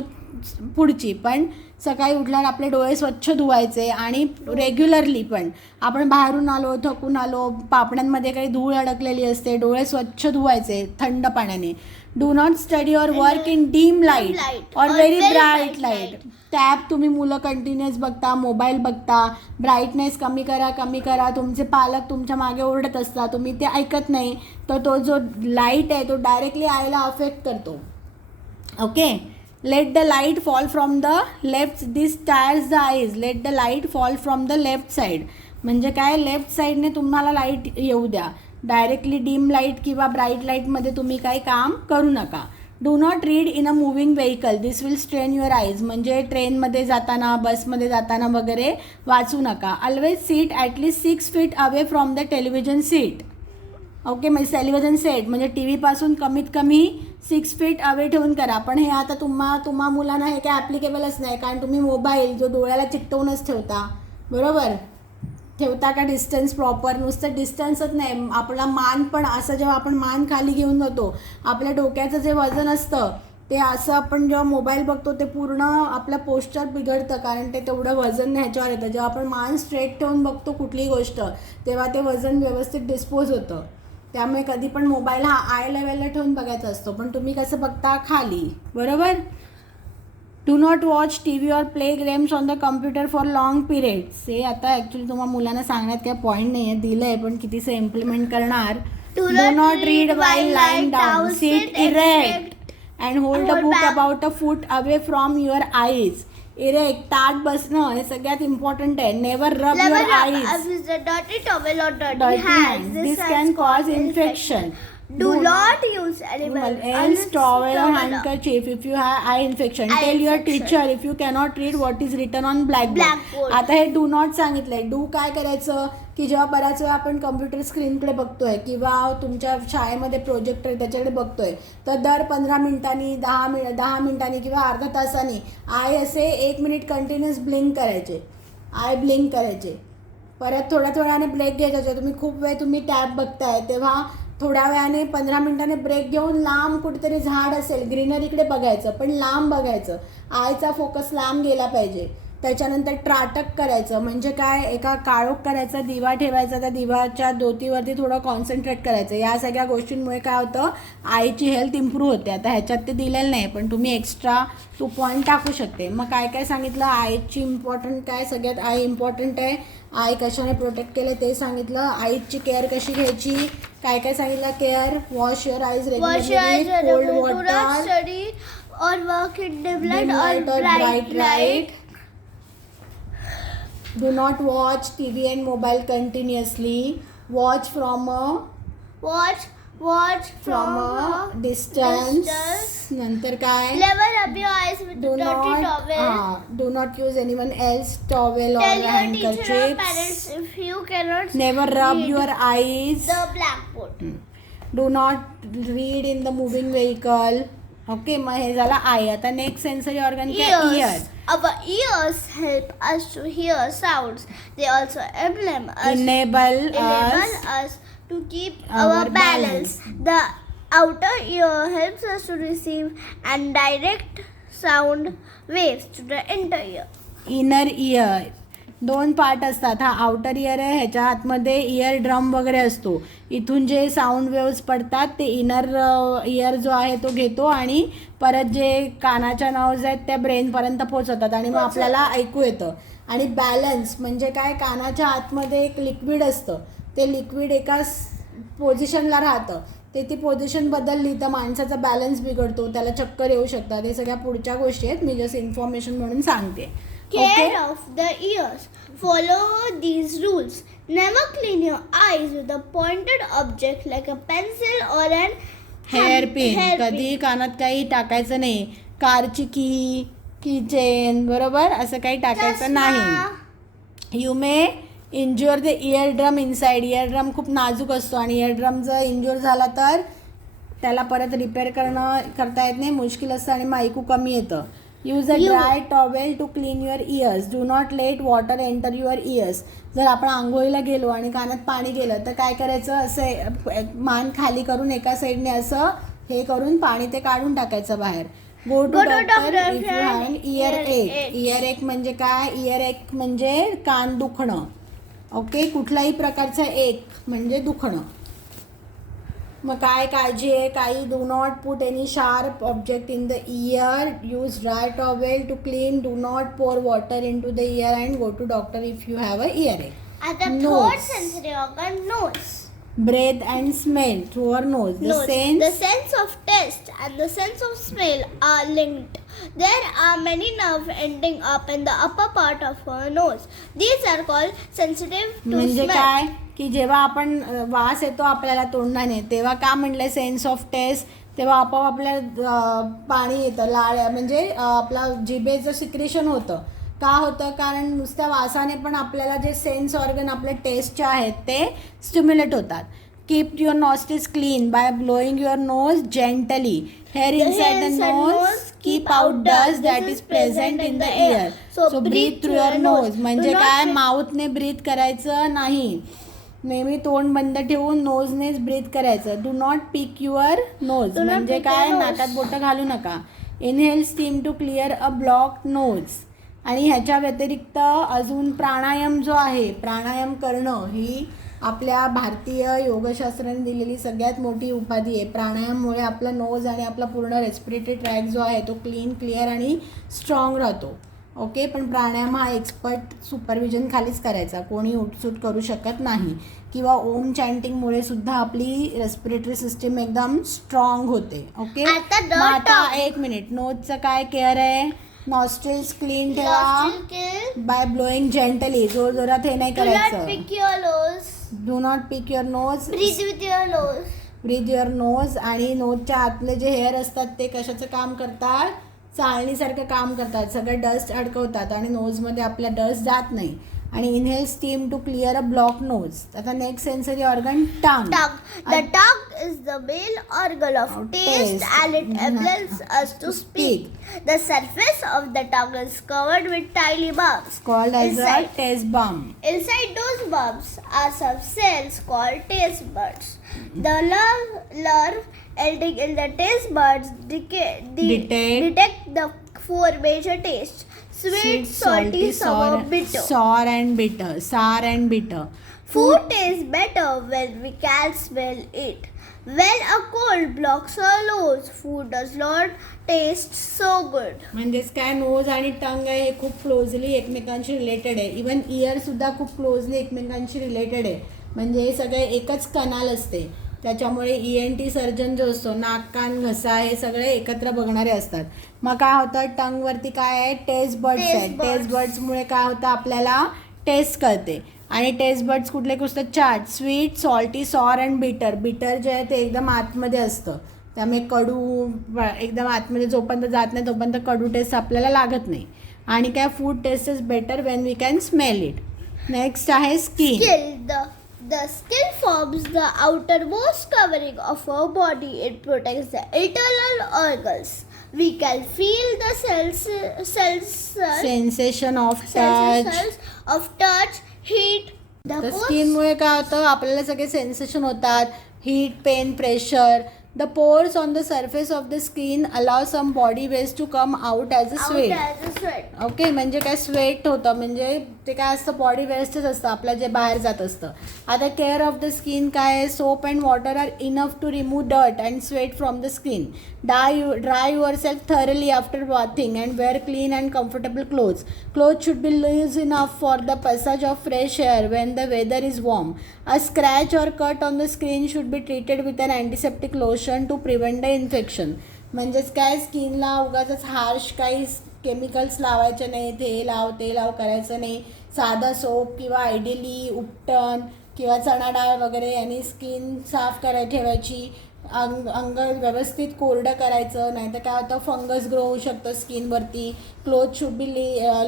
पुढची. पण सकाळी उठल्यावर आपले डोळे स्वच्छ धुवायचे आणि रेग्युलरली. पण आपण बाहेरून आलो, थकून आलो, पापण्यांमध्ये काही धूळ अडकलेली असते, डोळे स्वच्छ धुवायचे थंड पाण्याने. Do not study or work in dim light or very bright light. Tab तुम्ही मुलं कंटिन्युअस बघता, मोबाईल बघता, ब्राईटनेस कमी करा. तुमचे पालक तुमच्या मागे ओरडत असतात, तुम्ही ते ऐकत नाही, तर तो जो लाईट आहे तो डायरेक्टली आयला अफेक्ट करतो. Okay. Let the light fall from the left, this tyres the eyes. Let the light fall from the left side. म्हणजे काय, लेफ्ट साईडने तुम्हाला लाईट येऊ द्या. डायरेक्टली डीम लाईट किंवा ब्राईट लाईटमध्ये तुम्ही काही काम करू नका. Do not read in a moving vehicle, this will strain your eyes. म्हणजे ट्रेनमध्ये जाताना, बसमध्ये जाताना वगैरे वाचू नका. Always seat at least 6 feet away from the television seat. Okay, म्हणजे टेलिव्हिजन सेट म्हणजे टी व्हीपासून कमीत कमी 6 feet अवे ठेवून करा. पण हे आता तुम्हा मुलांना हे काय ॲप्लिकेबलच नाही, कारण तुम्ही मोबाईल जो डोळ्याला चिकटवूनच ठेवता, बरोबर ठेवता का डिस्टन्स प्रॉपर. नुसतं डिस्टन्सच नाही, आपला मान पण असं, जेव्हा आपण मान खाली घेऊन जातो, आपल्या डोक्याचं जे वजन असतं ते असं, आपण जेव्हा मोबाईल बघतो ते पूर्ण आपलं पोस्चर बिघडतं, कारण ते तेवढं वजन ह्याच्यावर येतं. जेव्हा आपण मान स्ट्रेट ठेवून बघतो कुठलीही गोष्ट, तेव्हा ते वजन व्यवस्थित डिस्पोज होतं. त्यामुळे कधी पण मोबाईल हा आय लेवलला ठेवून बघायचा असतो, पण तुम्ही कसं बघता, खाली, बरोबर. Do not watch T V or play games on the computer for long periods. हे आता ॲक्च्युली तुम्हाला मुलांना सांगण्यात काही पॉईंट नाही आहे, दिलं आहे, पण कितीसं इम्प्लिमेंट करणार. Do not read while lying down, sit erect and hold a book about a foot away from your eyes. Erect, ताट बसणं हे सगळ्यात इम्पॉर्टंट आहे. Never rub your eyes, dirty towel or dirty dirty hands. hands. This can cause infection. Do not use animal else towel or handkerchief if you have eye infection. Tell your teacher if you cannot read what is written on blackboard. आता हे do not सांगितलंय. Do काय करायचं की जेव्हा बऱ्याच वेळा आपण कम्प्युटर स्क्रीनकडे बघतोय किंवा तुमच्या शाळेमध्ये प्रोजेक्टर त्याच्याकडे बघतोय, तर दर 15 मिनिटांनी 10 मिनिटांनी किंवा अर्धा तासांनी आय असे 1 minute कंटिन्युअस ब्लिंक करायचे, आय ब्लिंक करायचे. परत थोड्या वेळाने ब्रेक घ्यायचा. तुम्ही खूप वेळ तुम्ही टॅब बघताय तेव्हा थोड्या वेळाने 15 मिनिटांनी ब्रेक घेऊन लांब कुठेतरी झाड असेल ग्रीनरीकडे बघायचं, पण लांब बघायचं. आयचा फोकस लांब गेला पाहिजे. त्याच्यानंतर त्राटक करायचं, म्हणजे काय, एका काळोख करायचा, दिवा ठेवायचा, त्या दिवाच्या दोतीवरती थोडं कॉन्सन्ट्रेट करायचं. या सगळ्या गोष्टींमुळे काय होतं, आईची हेल्थ इम्प्रूव्ह होते. आता ह्याच्यात ते दिलेलं नाही, पण तुम्ही एक्स्ट्रा 2 पॉईंट टाकू शकते. मग काय सांगितलं, आईची इम्पॉर्टंट काय, सगळ्यात आई इम्पॉर्टंट आहे. आई कशाने प्रोटेक्ट केलं ते सांगितलं. आईची केअर कशी घ्यायची, काय सांगितलं, care, wash your eyes regularly, cold water, study or work in dim light or bright light. Do not watch TV and mobile continuously. Watch from a distance. नंतर काय, Never rub your eyes with do dirty towel. do not use anyone else towel or Tell your teacher or handkerchief. parents if you cannot Never rub read your eyes. the blackboard. Do not read in the moving vehicle. Okay, मग हे झालं I. आता next sensory organ काय, year. Our ears help us to hear sounds. They also enable us to keep our balance. The outer ear helps us to receive and direct sound waves to the inner ear. Inner year 2 part असतात. हा outer year आहे, ह्याच्या आतमध्ये year drum वगैरे असतो. इथून जे sound waves पडतात ते इनर इयर जो आहे तो घेतो आणि परत जे कानाच्या नर्व्ज आहेत त्या ब्रेनपर्यंत पोहोचवतात आणि मग आपल्याला ऐकू येतं. आणि बॅलन्स म्हणजे काय, कानाच्या आतमध्ये एक लिक्विड असतं, ते लिक्विड एका पोझिशनला राहतं. ती पोझिशन बदलली तर माणसाचा बॅलन्स बिघडतो, त्याला चक्कर येऊ शकतात. हे सगळ्या पुढच्या गोष्टी आहेत, मी जस्ट इन्फॉर्मेशन म्हणून सांगते. Care of the ears. Follow these rules. Never clean your eyes with a pointed object like a pencil or an hair pin. कधी कानात काही टाकायचं नाही. कारची की चेन, बरोबर, असं काही टाकायचं नाही. You may injure the ear drum inside. Ear drum खूप नाजूक असतो आणि इयर ड्रम जर इंज्युअर झाला तर त्याला परत रिपेअर करता येत नाही, मुश्किल असतं आणि मग ऐकू कमी येतं. Use a dry towel to clean your ears. Do not let water enter your ears. जर आपण आंघोळीला गेलो आणि कानात पाणी गेलं तर काय करायचं, असं मान खाली करून एका साईडने असं हे करून पाणी ते काढून टाकायचं बाहेर. Go to Go to doctor doctor if you have an ear ache. ache. Ear ache म्हणजे काय? इयर एक म्हणजे कान दुखणं. ओके, कुठल्याही प्रकारचं एक म्हणजे दुखणं. मग काय काळजी आहे? काही do not put any sharp object in the ear, use dry towel to clean, do not pour water into the ear and go to doctor if you have a earache. And the Nose. third sensory organ, nose. Breath and smell through our nose. The Nose. sense The sense of taste and the sense of smell are linked. There are many nerves ending up in the upper part of our nose. These are called sensitive to म्हणजे smell. काय की जेव्हा आपण वास येतो आपल्याला तोंडाने, तेव्हा का म्हटलं सेन्स ऑफ टेस्ट, तेव्हा आपोआप आपल्याला पाणी येतं, लाळ म्हणजे आपला जिभेचं सिक्रेशन होतं. का होतं? कारण नुसत्या वासाने पण आपल्याला जे सेन्स ऑर्गन आपले टेस्टचे आहेत ते स्टिम्युलेट होतात. Keep your nostrils clean by blowing your nose gently. Hair inside the nose keep out dust that is present in the air. So breathe through your nose. म्हणजे काय? माउथने ब्रीथ करायचं नाही, नेहमी तोंड बंद ठेवून नोजनेच ब्रीथ करायचं. Do not pick your nose म्हणजे काय? नाकात बोटं घालू नका. Inhale steam to clear a block nose. आणि ह्याच्या व्यतिरिक्त अजून प्राणायाम जो आहे, प्राणायाम करणं ही आपल्या भारतीय योगशास्त्राने दिलेली सगळ्यात मोठी उपाधी आहे. प्राणायाममुळे आपला नोज आणि आपला पूर्ण रेस्पिरेटरी ट्रॅक जो आहे तो क्लीन, क्लिअर आणि स्ट्रॉंग राहतो. ओके, पण प्राणायाम हा एक्सपर्ट सुपरविजन खालीच करायचा, कोणी उठसूट करू शकत नाही. किंवा ओम चॅन्टिंगमुळे सुद्धा आपली रेस्पिरेटरी सिस्टीम एकदम स्ट्रॉंग होते. ओके, आता एक मिनिट, नोजचं काय केअर आहे? नॉस्ट्रिल्स क्लीन ठेवा बाय ब्लोईंग जेंटली. जोर जोरात हे नाही Do not करायचं. pick your nose. Do not pick your nose. Breathe with your nose. Breathe your nose. आणि नोजच्या आतले जे हेअर असतात ते कशाचं काम करतात? चाळणीसारखं काम करतात. सगळं डस्ट अडकवतात आणि नोजमध्ये आपल्या डस्ट जात नाही. आणि inhale steam to clear a block nose. आता next sensory organ tongue. Tongue. The tongue is the male organ of taste and it enables us to speak. The surface of the tongue is covered with tiny bumps. Called as a Inside. taste bum. Inside those bumps are some cells called taste buds. The nerve ending in the taste buds detect the four major tastes: sweet, salty, sour, bitter. Sour and bitter. Sour and bitter. Food tastes better when we can smell it. When a cold blocks our nose, food does not taste so good. म्हणजेच काय? Knows आणि टंग आहे हे खूप closely एकमेकांशी related आहे. Even year सुद्धा खूप क्लोजली एकमेकांशी रिलेटेड आहे. म्हणजे हे सगळे एकच कनाल असते. त्याच्यामुळे ENT सर्जन जो असतो, नाक कान घसा हे सगळे एकत्र बघणारे असतात. मग काय होतं? टंगवरती काय आहे? टेस्ट बर्ड्स आहेत. टेस्ट बर्ड्समुळे काय होतं? आपल्याला टेस्ट कळते. आणि टेस्ट बर्ड्स कुठले कुठले? चार: स्वीट, सॉल्टी, सॉर अँड बिटर. बिटर जे आहे ते एकदम आतमध्ये असतं, त्यामुळे कडू एकदम आतमध्ये जोपर्यंत जात नाही तोपर्यंत कडू टेस्ट आपल्याला लागत नाही. आणि काय? Food taste is better when we can smell it. Next आहे skin. The skin forms the outermost covering of our body. It protects the internal organs. We can feel the sensation of touch. sensations of touch, heat. तर स्किनमुळे काय होतं? आपल्याला सगळे sensation होतात, heat, pain, pressure. The pores on the surface of the skin allow some body waste to come out as a sweat. Okay, म्हणजे काय? Sweat होतं, म्हणजे ते काय असतं? बॉडी वेस्टच असतं आपलं जे बाहेर जात असतं. आता केअर ऑफ द स्किन काय आहे? Soap and water are enough to remove dirt and sweat from the skin. Dry yourself thoroughly after bathing and wear clean and comfortable clothes. Clothes should be loose enough for the passage of fresh air when the weather is warm. A scratch or cut on the skin should be treated with an antiseptic lotion to prevent the infection. म्हणजेच काय? स्किनला उगाचच harsh काही chemicals लावायचे नाही, ते लाव करायचं नाही. साधा सोप किंवा आयडियली उपटन किंवा चणा डाळ वगैरे यांनी स्किन साफ ठेवायची. अंग व्यवस्थित कोरडं करायचं, नाहीतर काय होतं? फंगस ग्रो होऊ शकतं स्किनवरती. Cloth should be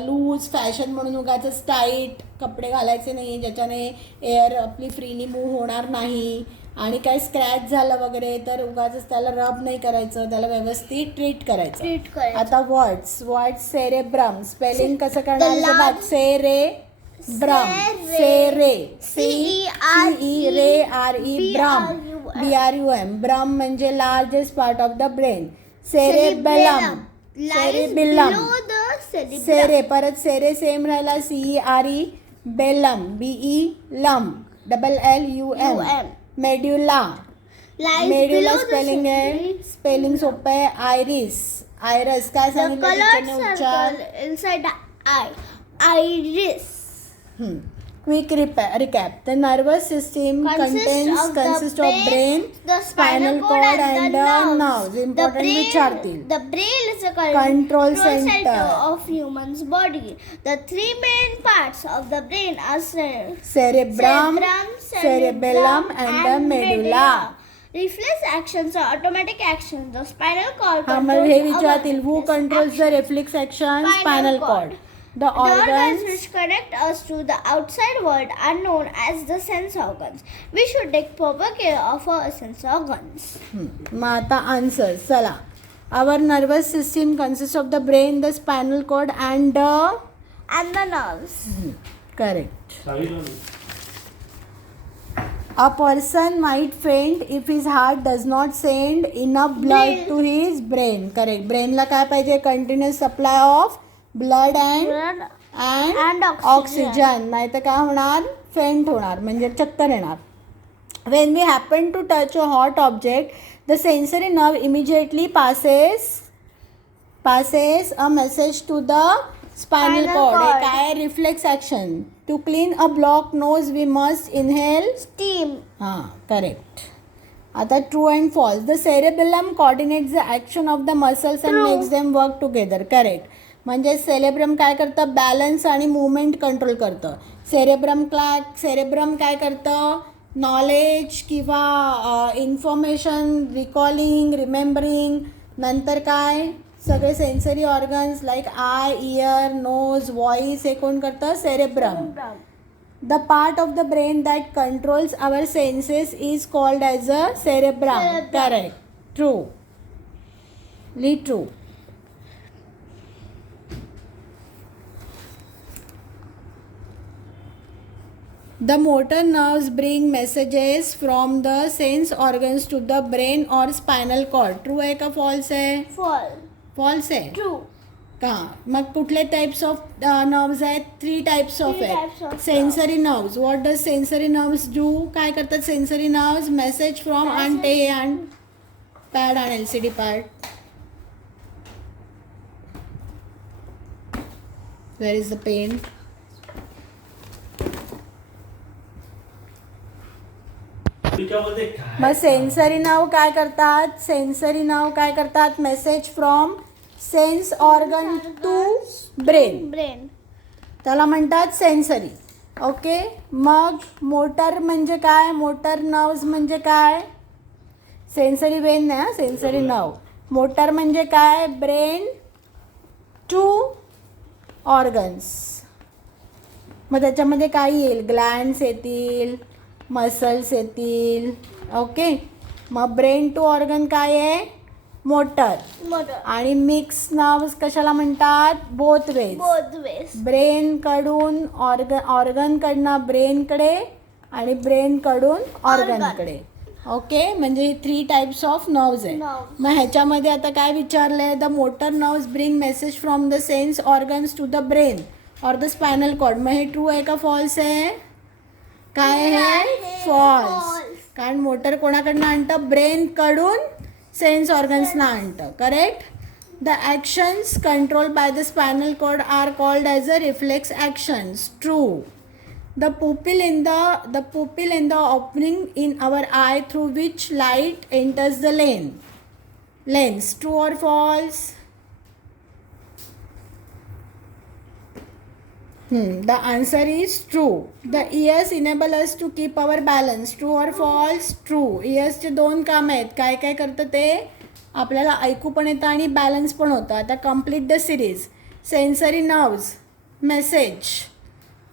loose. Fashion म्हणून उगाचच टाईट कपडे घालायचे नाही ज्याच्याने एअर आपली फ्रीली मूव्ह होणार नाही. आणि काय? स्क्रॅच झालं वगैरे तर उगाचच त्याला रब नाही करायचं, त्याला व्यवस्थित ट्रीट करायचं. आता वर्ड्स. सेरेब्रम. स्पेलिंग कसं करणार? सेरेब्रम. CERE ब्रम. BRUM. ब्रम म्हणजे largest part of the brain. Cerebellum. lies cerebellum. below the cerebellum. सेरे, परत सेरे सेम राहिला, CERE. Belum, BE lump, LLUM. UM. मेड्युला. Lies मेड्युला below the spelling आहे, cerebellum. स्पेलिंग सोपं आहे. आयरिस. आयरस काय The सांगितलं colored टीचरने उच्चार? circle inside the eye. Iris. Quick recap. The nervous system consists of brain, the spinal cord and the nerves. Important विचारतील. The brain is the Control center of human's body. The three main parts of the brain are cerebrum, cerebellum and the medulla. Reflex actions are automatic actions. The spinal cord हा मग हे controls विचारतील. our Who reflex controls the reflex action? Spinal cord. The The organs organs. which connect us to the outside world are known as the sense organs. We should take proper care of our sense organs. मग आता answer. चला. Our nervous system consists of the brain, the spinal cord and the And the nerves. correct. A person might faint if his heart does not send enough blood Brain. to his brain. Correct. ब्रेनला काय पाहिजे? Continuous supply of blood and And and oxygen. Oxygen. नाही तर काय होणार? Faint होणार, म्हणजे चक्कर येणार. When we happen to touch a hot object, the sensory nerve immediately passes a message to the spinal cord. हे काय? Reflex action. To clean a blocked nose, we must inhale. Steam. हां, correct. आता true and false. The cerebellum coordinates the action of the muscles and True. Makes them work together. Correct. म्हणजे cerebrum काय करतं? Balance आणि movement control करतं. Cerebrum काय करतं? Knowledge किंवा इन्फॉर्मेशन रिकॉलिंग, रिमेंबरिंग. नंतर काय? सगळे sensory organs like eye, ear, nose, voice हे कोण करतं? Cerebrum. The part of the brain that controls our senses is called as a cerebrum. Cerebrum. Correct. True. True. The motor nerves bring messages from the sense organs to the brain or spinal cord. True आहे का false आहे? False आहे. True. का मग कुठले types of nerves आहेत? 3 types of Three types आहेत. of sensory nerves. What does sensory nerves do? काय करतात सेन्सरी नर्व्स? मेसेज फ्रॉम आणते आणि पॅड आणि LCD part. Where is the pen? मग सेन्सरी नर्व काय करतात? सेन्सरी नर्व काय करतात? Message from sense organ to brain. त्याला म्हणतात सेन्सरी. ओके. मग मोटर म्हणजे काय? मोटर नर्व्स म्हणजे काय? सेन्सरी वेन नाही, सेन्सरी नर्व. मोटर म्हणजे काय? Brain to organs. मग त्याच्यामध्ये काय येईल? ग्लँड्स येतील, मसल्स येतील. ओके. मग ब्रेन टू ऑर्गन काय आहे? मोटर. आणि मिक्स नर्व्स कशाला म्हणतात? Both ways. ब्रेनकडून ऑर्गनकडनं ब्रेनकडे आणि ब्रेनकडून ऑर्गनकडे. ओके. म्हणजे 3 टाइप्स ऑफ नर्व्स आहे. मग ह्याच्यामध्ये आता काय विचारलं आहे? The motor nerves bring message from the sense organs to the brain or the spinal cord. मग हे ट्रू आहे का फॉल्स आहे? काय आहे? फॉल्स. कारण मोटर कोणाकडनं आणतं? ब्रेनकडून सेन्स ऑर्गन्सना आणतं. Correct. The actions control by the spinal cord are called as a reflex actions. True. The pupil in the opening in our eye through which light enters the lens. True or false? The answer is true. The ears enable us to keep our balance. True or false? True. Ears चे 2 काम आहेत. काय काय करतं ते? आपल्याला ऐकू पण येतं आणि बॅलन्स पण होतं. आता complete the series. Sensory nerves, message.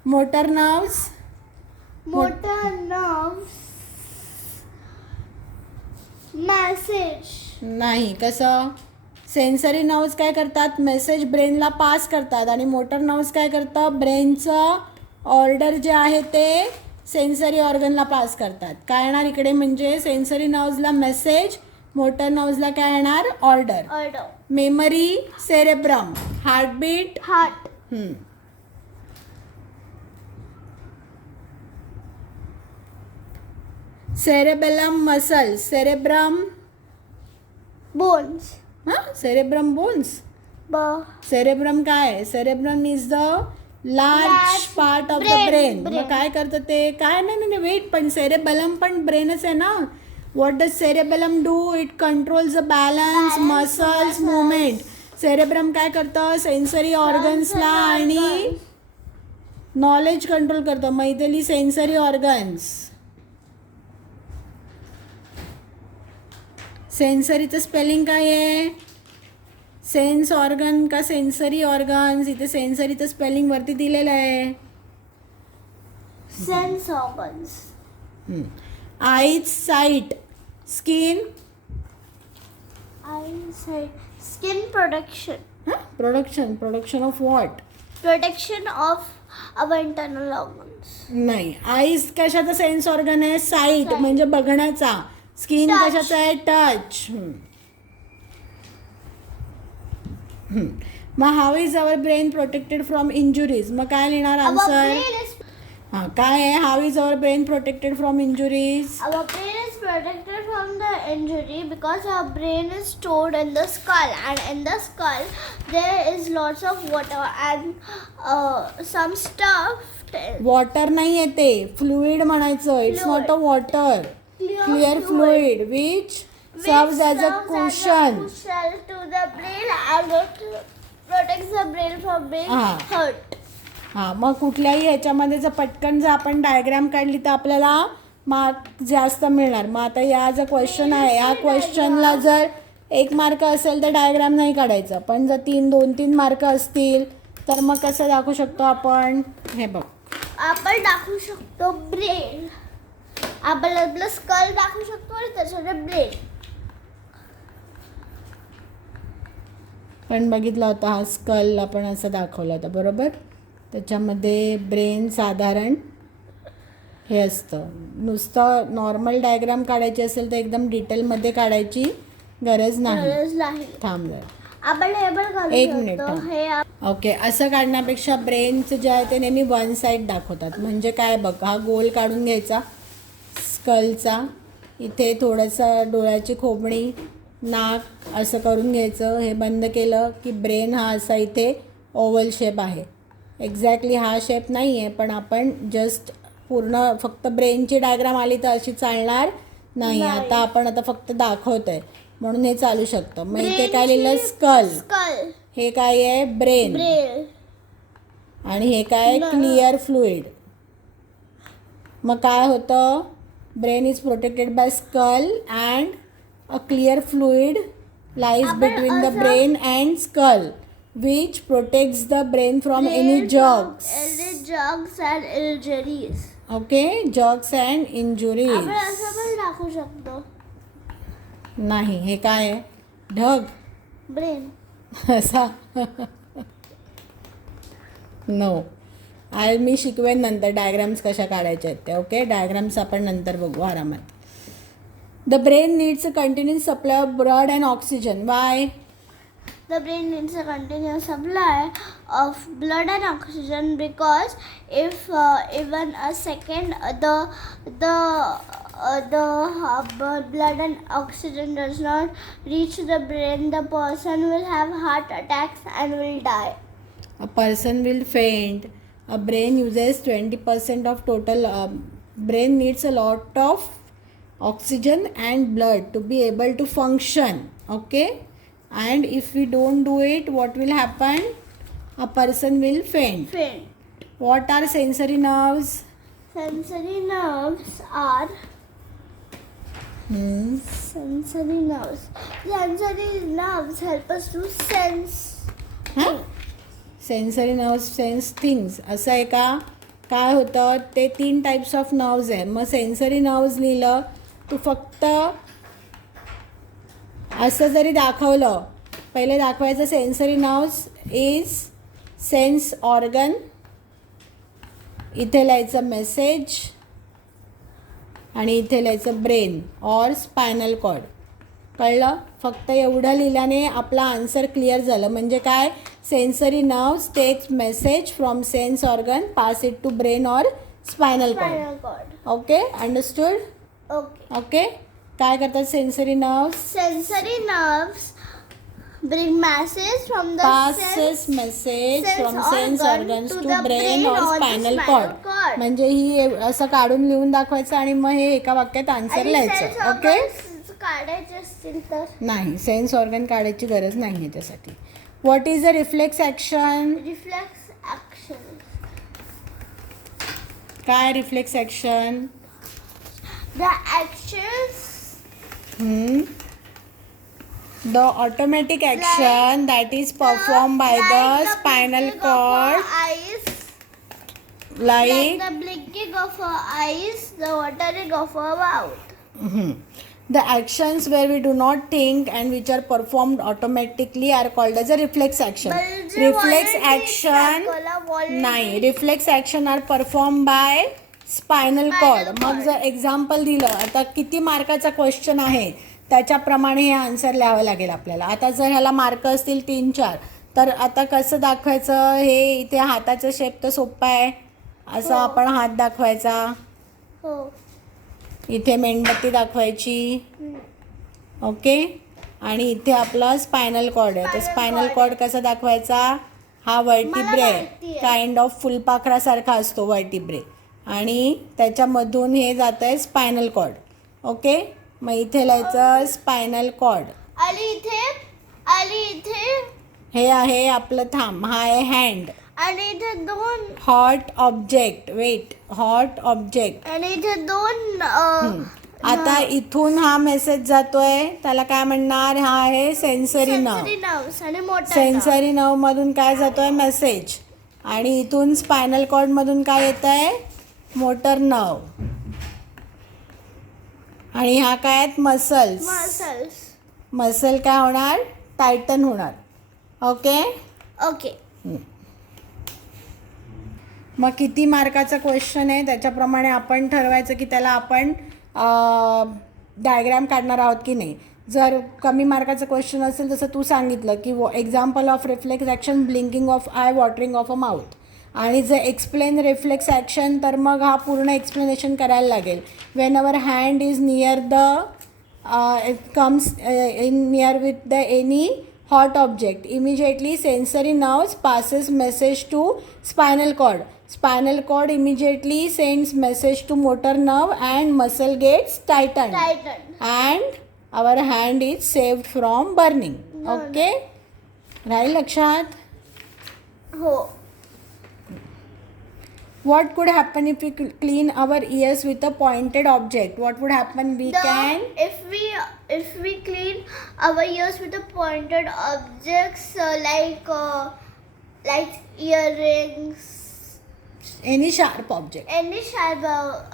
Motor nerves. Message नाही. कसं? सेन्सरी नर्व्स काय करतात? मेसेज ब्रेनला पास करतात आणि मोटर नर्व्स काय करतात? ब्रेनचं ऑर्डर जे आहे ते सेन्सरी ऑर्गनला पास करतात. काय येणार इकडे? म्हणजे सेन्सरी नर्व्सला मेसेज, मोटर नर्व्सला काय येणार? Order. order, memory cerebrum, heartbeat heart, cerebellum muscle, cerebrum bones, cerebrum bones. Cerebrum काय आहे? Cerebrum is the large Large part of the brain, brain. brain. मग काय करतं ते? काय नाही वेट, पण सेरेबेलम पण ब्रेनच आहे ना. What does cerebellum do? It controls the balance, muscles, muscles. Movement. Cerebrum काय करतं? सेन्सरी ऑर्गन्सला आणि नॉलेज कंट्रोल करतं. Maithili sensory organs. सेन्सरीचं स्पेलिंग काय आहे? सेन्स ऑर्गन का सेन्सरी ऑर्गन्स? इथे सेन्सरीचं स्पेलिंग वरती दिलेलं आहे. sense organs, eyes, sight, skin, eyesight, skin protection, production of what? protection of our internal organs, नाही. आईज कशाचा सेन्स ऑर्गन आहे? Sight Sight. म्हणजे बघण्याचा. Skin Touch. कशाचा आहे? टच. मग how is our brain protected from injuries? मग काय लिहिणार our आन्सर? brain is हां, काय आहे? How is our brain protected from injuries? Our brain is protected from the injury because our brain is stored in the skull, and in the skull there is lots of water and some stuff. Water नाही आहे ते, fluid म्हणायचं. It's Fluid. Not a water. Clear fluid which serves as a cushion. to the brain and it protects the brain from being Ah. hurt. हां, मग कुठल्याही ह्याच्यामध्ये जर पटकन जर आपण डायग्राम काढली तर आपल्याला मार्क जास्त मिळणार. मग आता या जो क्वेश्चन आहे, या क्वेश्चनला जर 1 मार्क असेल तर डायग्राम नाही काढायचं. पण जर 2-3 मार्क असतील तर मग कसं दाखवू शकतो आपण? हे बघ, आपण दाखवू शकतो ब्रेन. आपण आपलं स्कल दाखवू शकतो आणि त्याच्याने ब्रेन. पण बघितला होता हा स्कल आपण असं दाखवला होता, बरोबर? त्याच्यामध्ये ब्रेन साधारण हे असतं. नुसतं नॉर्मल डायग्राम काढायची असेल तर एकदम डिटेलमध्ये काढायची गरज नाही. गरज नाही. थांब जरा. आपण हे पण करू 1 मिनिट शकतो. थांब. हे ओके, असं काढण्यापेक्षा ब्रेनचं जे आहे ते नेहमी 1 साईड दाखवतात. म्हणजे काय बघ, हा गोल काढून घ्यायचा स्कलचा. इथे थोडंसं डोळ्याची खोबणी, नाक असं करून घ्यायचं. हे बंद केलं की ब्रेन हा असा इथे ओव्हल शेप आहे. एक्झॅक्टली हा शेप नाही आहे, पण आपण जस्ट पूर्ण फक्त ब्रेनची डायग्राम आली तर अशी चालणार नाही. नाही. आता फक्त दाखवतोय म्हणून हे चालू शकतं. मग इथे काय लिहिलं? स्कल. स्कल, हे काय आहे? ब्रेन. ब्रेन, आणि हे काय? Clear fluid. मग काय होतं? Brain is protected by skull and a clear fluid lies आपण बिटवीन द असं- brain and skull which protects the brain from any jogs. any jugs and injuries. Okay, jogs and injuries. आपण असं पण दाखवू शकतो नाही, हे काय आहे? ढग. ब्रेन. असा नो. मी शिकवेन नंतर डायग्राम्स कशा काढायच्या आहेत ते. ओके, डायग्राम्स आपण नंतर बघू आरामात. The brain needs a continuous supply of blood and oxygen. Y? The brain needs a continuous supply of blood and oxygen because if even a second the blood and oxygen does not reach the brain, the person will have heart attacks and will die. A person will faint. A brain uses 20% of total. Brain needs a lot of oxygen and blood to be able to function. Okay, and if we don't do it, what will happen? A person will faint. Faint. What are sensory nerves? Sensory nerves are sensory nerves. Sensory nerves help us to sense. Sensory nerves sense things. असं आहे का? काय होतं ते 3 types of nerves आहे. मग sensory nerves लिहिलं तू फक्त असं जरी दाखवलं, पहिले दाखवायचं sensory nerves is sense organ. इथे लिहायचं मेसेज आणि इथे लिहायचं ब्रेन ऑर स्पायनल कॉर्ड. कळलं? फक्त एवढं लिहिल्याने आपला आन्सर क्लिअर झालं. म्हणजे काय, sensory nerves takes message from sense organ, pass it to brain or spinal cord. Spinal cord. Okay, understood? Okay. Okay, काय करतात sensory nerves? Sensory nerves bring messages from the passes message from sense organs to the brain or the spinal cord. म्हणजे ही असं काढून लिहून दाखवायचं आणि मग हे एका वाक्यात आन्सर आणि लिहायचं. sense ओके, organs काढायचे असतील तर नाही, सेन्स ऑर्गन काढायची गरज नाही आहे त्यासाठी. What is the reflex action? reflex action. काय reflex action? The actions the automatic action that is perform by the spinal cord, eyes, like the blinking of our eyes, the watering of our mouth. The actions where we do not think and which are performed automatically are called as a reflex action. म्हणजे Reflex already action already नाही, reflex action are performed by spinal cord. Spinal मग cord. जर example दिलं, आता किती मार्काचा question आहे त्याच्याप्रमाणे हे आन्सर लिहावं लागेल आपल्याला. आता जर ह्याला मार्क असतील 3-4, तर आता कसं दाखवायचं, हे इथे हाताचा शेप तर सोपा आहे, असं आपण हात दाखवायचा, हो. इथे मेणबत्ती दाखवायची. ओके, आणि इथे आपला स्पायनल कॉर्ड आहे, तर स्पायनल कॉर्ड कसा दाखवायचा, हा वर्टिब्रे माहिती आहे. काइंड ऑफ फुलपाखरासारखा असतो वर्टिब्रे, आणि त्याच्यामधून हे जात आहे स्पायनल कॉर्ड. ओके, मग इथे लिहायचं स्पायनल कॉर्ड. आणि इथे हे आहे आपलं थांब, हा आहे हँड. आणि इथे दोन hot object, wait, hot object. आणि इथे दोन आता इथून हा मेसेज जातोय, त्याला काय म्हणणार, हा आहे सेन्सरी नर्व. sensory nerves आणि मोटर सेन्सरी नर्व मधून काय जातोय, मेसेज, आणि इथून स्पायनल कॉर्ड मधून काय येत आहे, मोटर नर्व, आणि ह्या काय आहेत, मसल्स. मसल्स. मसल काय होणार, टायटन होणार. Okay, okay. मग किती मार्काचा क्वेश्चन आहे त्याच्याप्रमाणे आपण ठरवायचं की त्याला आपण डायग्राम काढणार आहोत की नाही. जर कमी मार्काचं क्वेश्चन असेल, जसं तू सांगितलं की example of reflex action, blinking of I, watering of a mouth, आणि जर एक्सप्लेन रिफ्लेक्स ॲक्शन, तर मग हा पूर्ण एक्सप्लेनेशन करायला लागेल. When our hand is near the comes in near with the any hot object, immediately sensory nerves passes message to spinal cord. Spinal cord immediately sends message to motor nerve and muscle gets tightened. And our hand is saved from burning. Okay? राहील लक्षात? हो. What could happen if we clean our ears with a pointed object? What would happen? We can If we clean our ears with the pointed objects like earrings, any sharp object. any sharp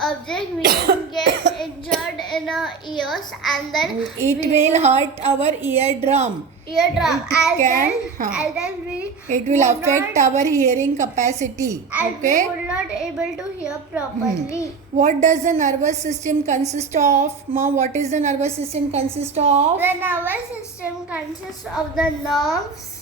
object, we can get injured in our ears, and then It will hurt our eardrum. eardrum, It and can, then huh. and then we It will would affect our hearing capacity. and Okay? we would not able to hear properly. What does the nervous system consist of? Mom, what is the nervous system consist of? The nervous system consists of the nerves.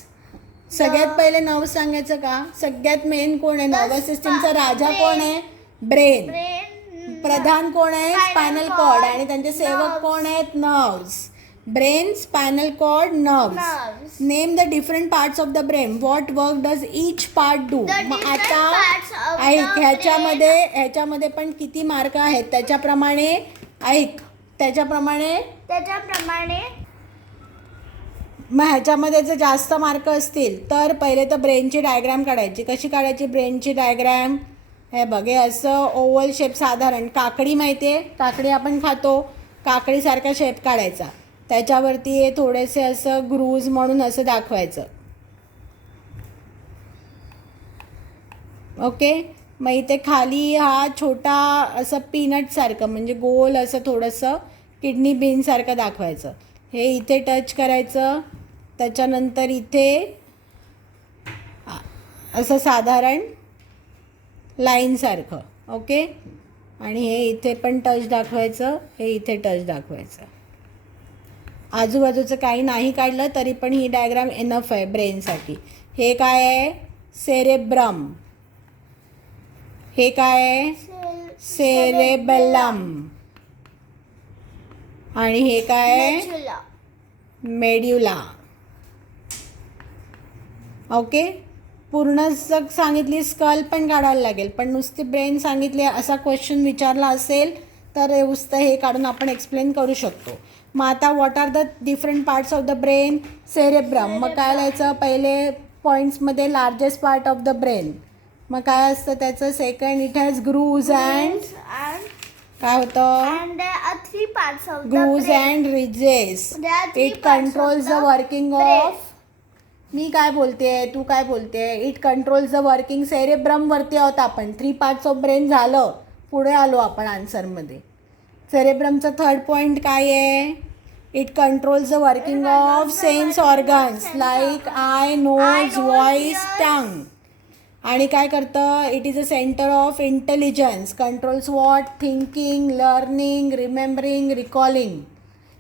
सगळ्यात पहिले nerve सांगायचं का? सगळ्यात main कोण आहे nervous सिस्टमचा राजा? brain. कोण आहे? ब्रेन. Brain. प्रधान कोण आहे? Spinal spinal cord. कॉर्ड, आणि त्यांचे सेवक Nerves. कोण आहेत? Nerves. Brain, spinal cord, nerves. Nerves. Name the different parts of the brain. What work does each part do? The मग different आता parts of ऐक, the ह्याच्यामध्ये पण किती मार्क आहेत त्याच्याप्रमाणे ऐक, त्याच्याप्रमाणे मग ह्याच्यामध्ये जर जास्त मार्क असतील तर पहिले तर ब्रेनची डायग्राम काढायची. कशी काढायची ब्रेनची डायग्राम? हे बघे, असं ओव्हल शेप, साधारण काकडी माहिती आहे, काकडी आपण खातो, काकडीसारखा शेप काढायचा, त्याच्यावरती हे थोडेसे असं ग्रूज म्हणून असं दाखवायचं. ओके, मग इथे खाली हा छोटा असं पीनटसारखं, म्हणजे गोल असं थोडंसं किडनी बीनसारखं दाखवायचं. हे इथे टच करायचं, त्याच्यानंतर इथे असं साधारण लाईनसारखं. ओके, आणि हे इथे पण टच दाखवायचं, हे इथे टच दाखवायचं. आजूबाजूचं काही नाही काढलं तरी पण ही डायग्राम इनफ आहे ब्रेनसाठी. हे काय आहे? सेरेब्रम. हे काय आहे? सेरेबेलम. आणि हे काय आहे? Medulla. मेड्युला. ओके. पूर्ण सांगितली स्कल पण काढायला लागेल, पण नुसती ब्रेन सांगितली असा क्वेश्चन विचारला असेल तर नुसतं हे काढून आपण एक्सप्लेन करू शकतो. मग आता what are the different parts of the brain? Cerebrum. मग काय लिहायचं? पहिले पॉईंट्समध्ये largest part of the brain. मग काय असतं त्याचं? Second, it has grooves and काय होतं? And there are 3 parts of the grooves brain. And ridges. There are 3 it parts controls of the the working brain. Of. मी काय बोलते, तू काय बोलते? It controls the working. सेरेब्रमवरती आहोत आपण. 3 पार्ट्स ऑफ ब्रेन झालं. पुढे आलो आपण आन्सरमध्ये. सेरेब्रमचं थर्ड पॉईंट काय आहे? It controls the working of sense organs like eye, nose, voice, tongue. आणि काय करतं? It is a centre of intelligence. Controls what? Thinking, learning, remembering, recalling.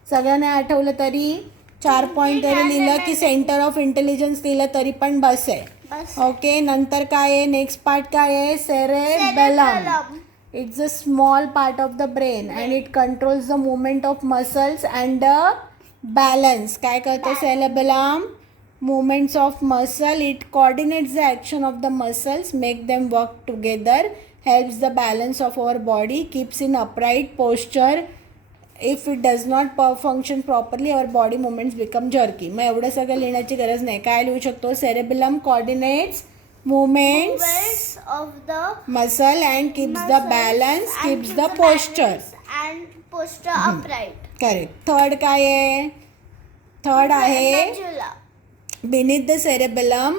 सगळ्यांना आठवलं तरी 4 पॉईंट तरी लिहिलं की सेंटर ऑफ इंटेलिजन्स लिहिलं तरी पण बस आहे. बस. ओके. नंतर काय आहे? नेक्स्ट पार्ट काय आहे? Cerebellum. Cerebellum. It's a small part of the brain and it controls the movement of muscles and the balance. काय करतं cerebellum? Movements of muscle. It coordinates the action of the muscles, make them work together, helps the balance of our body, keeps in upright posture. If it does not function properly, our body movements become jerky. मग एवढं सगळं लिहिण्याची गरज नाही. काय लिहू शकतो? cerebellum coordinates movements of the muscle and keeps the balance, keeps the posture. and posture upright. Correct. Third काय आहे? थर्ड आहे Medulla. beneath the cerebellum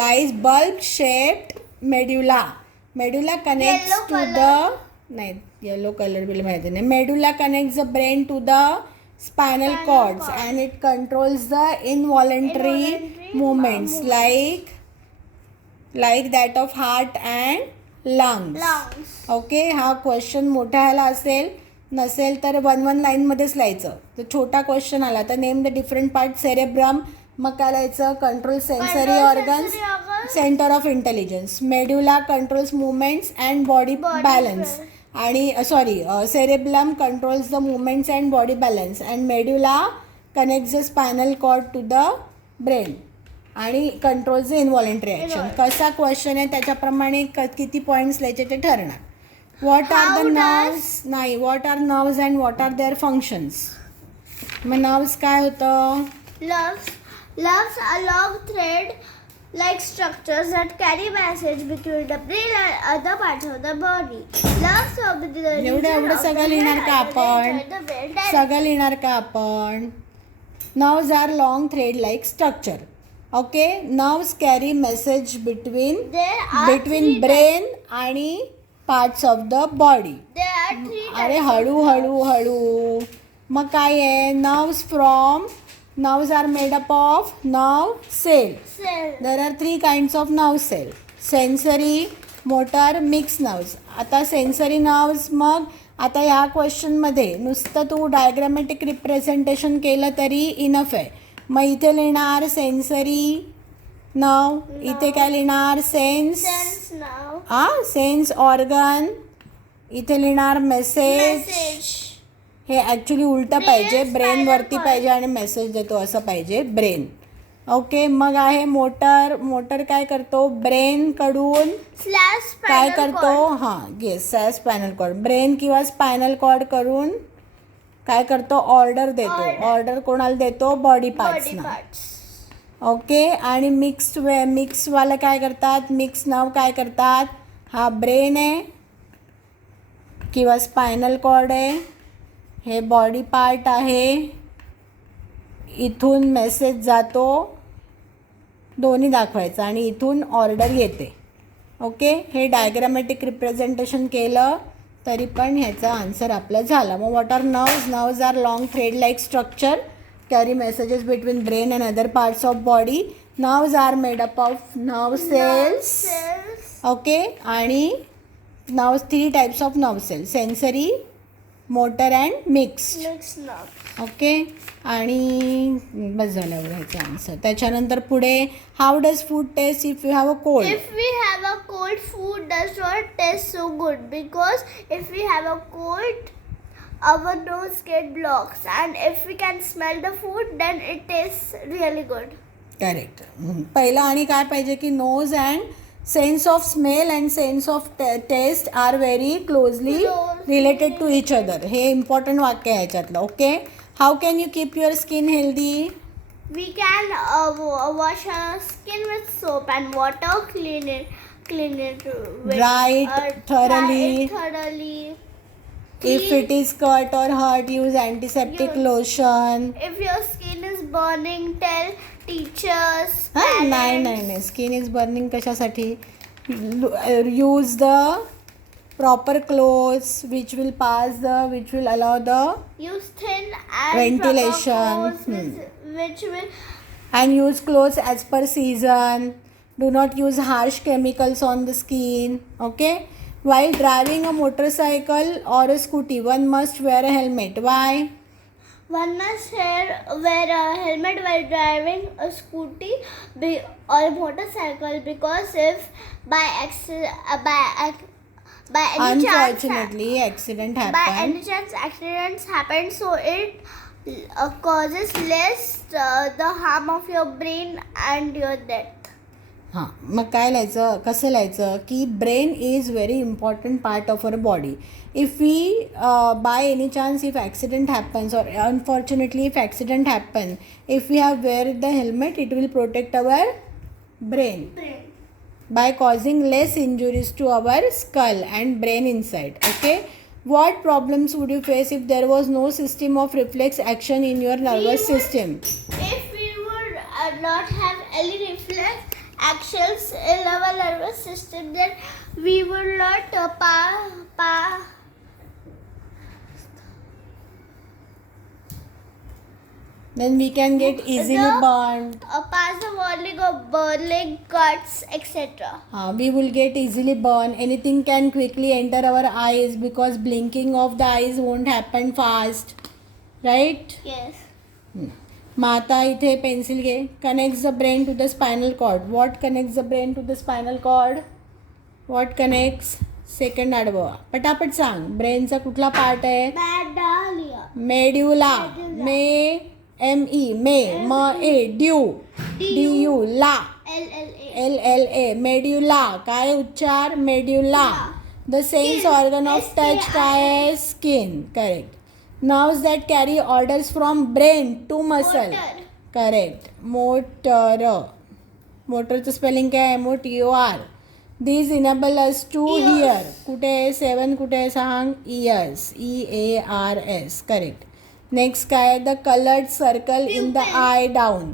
lies bulb shaped medulla. Medulla connects Yellow to color. the नाही yellow colour bill माहिती नाही. medulla connects the brain to the spinal cords and it controls the involuntary movements like that of heart and lungs. Lungs. Okay. हा question मोठा ह्याला असेल, नसेल तर 1 लाईनमध्येच लिहायचं. तर छोटा क्वेश्चन आला तर name the different part. Cerebrum. मग काय लिहायचं? Control sensory organs, centre of intelligence. Medulla controls movements and body balance. आणि cerebrum controls the movements and body balance and medulla connects the spinal cord to the brain आणि controls the involuntary action. कसा question आहे त्याच्याप्रमाणे किती points लिहायचे ते ठरणार. What are the nerves? नाही, what are nerves and what are their functions. मग नर्व्स काय होतं? Nerves are long thread-like structures that carry message between the brain and other parts of the body. Nerves are the एवढं सगळं लिहिणार का आपण? सगळं लिहिणार का आपण? Nerves are long thread like structure. Okay. Nerves carry message between brain आणि parts of the body. There are 3 अरे हळू. मग काय आहे? Nerves are made up of nerve cell. There are 3 kinds of nerve cell. Sensory, motor, mixed nerves. आता sensory nerves. मग आता ह्या क्वेश्चनमध्ये नुसतं तू डायग्रामॅटिक रिप्रेझेंटेशन केलं तरी इनफ आहे. मग इथे लिहिणार सेन्सरी नर्व. इथे काय लिहिणार? Sense organ. इथे लिहिणार मेसेज. हे ॲक्च्युली उलटं पाहिजे. ब्रेनवरती पाहिजे आणि मेसेज देतो असं पाहिजे. ब्रेन. ओके. मग आहे मोटर काय करतो? ब्रेनकडून काय करतो? हां, येस, स्पायनल कॉर्ड. ब्रेन किंवा स्पायनल कॉर्ड करून काय करतो? ऑर्डर देतो. ऑर्डर कोणाला देतो? बॉडी पार्ट्सना. ओके. आणि मिक्सवाला काय करतात? मिक्स नर्व काय करतात? हा ब्रेन आहे किंवा स्पायनल कॉर्ड आहे. हे बॉडी पार्ट आहे. इथून मेसेज जातो, दोन्ही दाखवायचं आणि इथून ऑर्डर येते. ओके. हे डायग्रामॅटिक रिप्रेझेंटेशन केलं तरी पण ह्याचा आन्सर आपला झाला. मग what are nerves? Nerves are long thread like structure carry messages between brain and other parts of body. Nerves are made up of nerve cells. Okay. आणि nerves 3 types of nerve cell. Sensory, motor and mixed. Mixed nerve. Okay. आणि बस झालं ह्याचं answer. त्याच्यानंतर पुढे how does food taste if you have a cold. If we have a cold, food does not taste so good because if we have a cold, our nose get blocks, and if we can smell the food, then it tastes really good. Correct. पहिलं आणि काय पाहिजे की nose and sense of smell and sense of taste are very closely related to each other. हे important वाक्य आहे ह्याच्यातलं. Okay. How can you keep your skin healthy. We can wash our skin with soap and water, clean it with Dry it thoroughly. Dry it thoroughly. If it is cut or hurt, use antiseptic lotion. If your skin is burning, tell teachers. नाही skin is burning कशासाठी. Use the proper clothes which will allow the Use thin and Ventilation. proper clothes which will and use clothes as per season. Do not use harsh chemicals on the skin. Okay. While driving a motorcycle or a scooty, one must wear a helmet. Why? one must wear a helmet while driving a scooty or a motorcycle, because if by any chance Unfortunately, accident by happen. any chance accidents happen, so it causes less the harm of your brain and your death. हां, मग काय लिहायचं, कसं लिहायचं की brain is very important part of our body. If we by any chance if accident happens or unfortunately if accident happen, if we have wear the helmet it will protect our brain by causing less injuries to our skull and brain inside. Okay. What problems would you face if there was no system of reflex action in your nervous system? If we would not have any reflex actions in our nervous system, then we would not Then we can get easily burned. pass the warning of burning, cuts, etc. We will get easily burned. Anything can quickly enter our eyes because blinking of the eyes won't happen fast. Right? Yes. मग आता इथे pencil घे. Connects the brain to the spinal cord. What connects the brain to the spinal cord? What connects? Second आडवं. पटापट सांग. ब्रेनचा कुठला part आहे. मेड्युला. ड्यू ला. LLA medulla. काय उच्चार. Medulla. The sense organ of touch काय आहे. Skin. Correct. Nerves that carry orders from brain to muscle. Correct. मोटरचं स्पेलिंग काय आहे. MOTOR. These enable us to hear. कुठे आहे 7 कुठे आहे सांग. ears. EARS. करेक्ट. नेक्स्ट काय. The coloured circle in the eye down.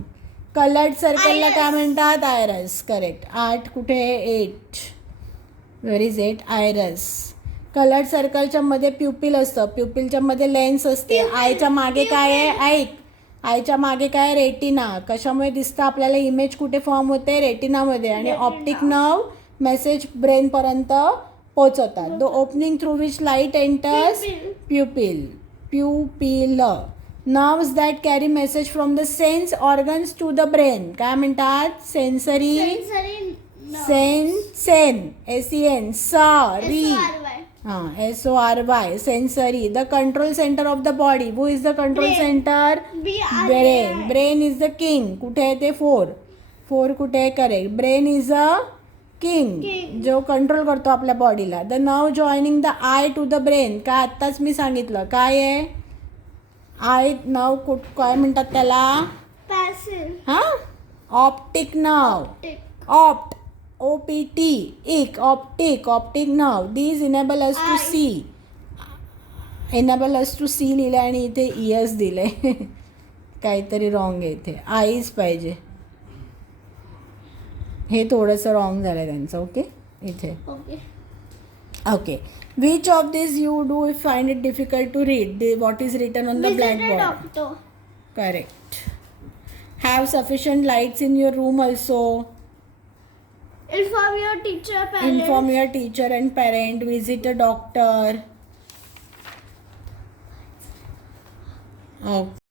Coloured सर्कलला काय म्हणतात. आयरस. करेक्ट. 8 कुठे आहे. 8. Where is 8. आयरस. कलर्ड सर्कलच्या मध्ये प्युपिल असतं. प्युपिलच्या मध्ये लेन्स असते. आयच्या मागे काय आहे. ऐक. आयच्या मागे काय. रेटिना. कशामुळे दिसतं आपल्याला. इमेज कुठे फॉर्म होते. रेटिनामध्ये. आणि ऑप्टिक नर्व मेसेज ब्रेनपर्यंत पोचवतात. The opening through which light enters. Pupil. Nerves that carry message from the sense organs to the brain काय म्हणतात. Sensory. SEN. Sorry. SORY. Sensory. The control centre of the body. Who is the control centre. Brain is the king. कुठे आहे ते. 4 कुठे आहे. Correct. Brain is a king जो control करतो आपल्या बॉडीला. The nerve joining the eye to the brain काय आत्ताच मी सांगितलं. काय आहे. आय नर्व काय म्हणतात त्याला. हां. Optic nerve. OPT. Optic nerve. These enable us to see लिहिलं आणि इथे इयर्स दिले. काहीतरी रॉंग आहे इथे. आईज पाहिजे. हे थोडंसं रॉंग झालं त्यांचं. ओके. इथे okay. Which of this you do if find it difficult to read. What is written on the blackboard. Correct. Have sufficient lights in your room also. Inform your teacher and parent. Visit a doctor. Okay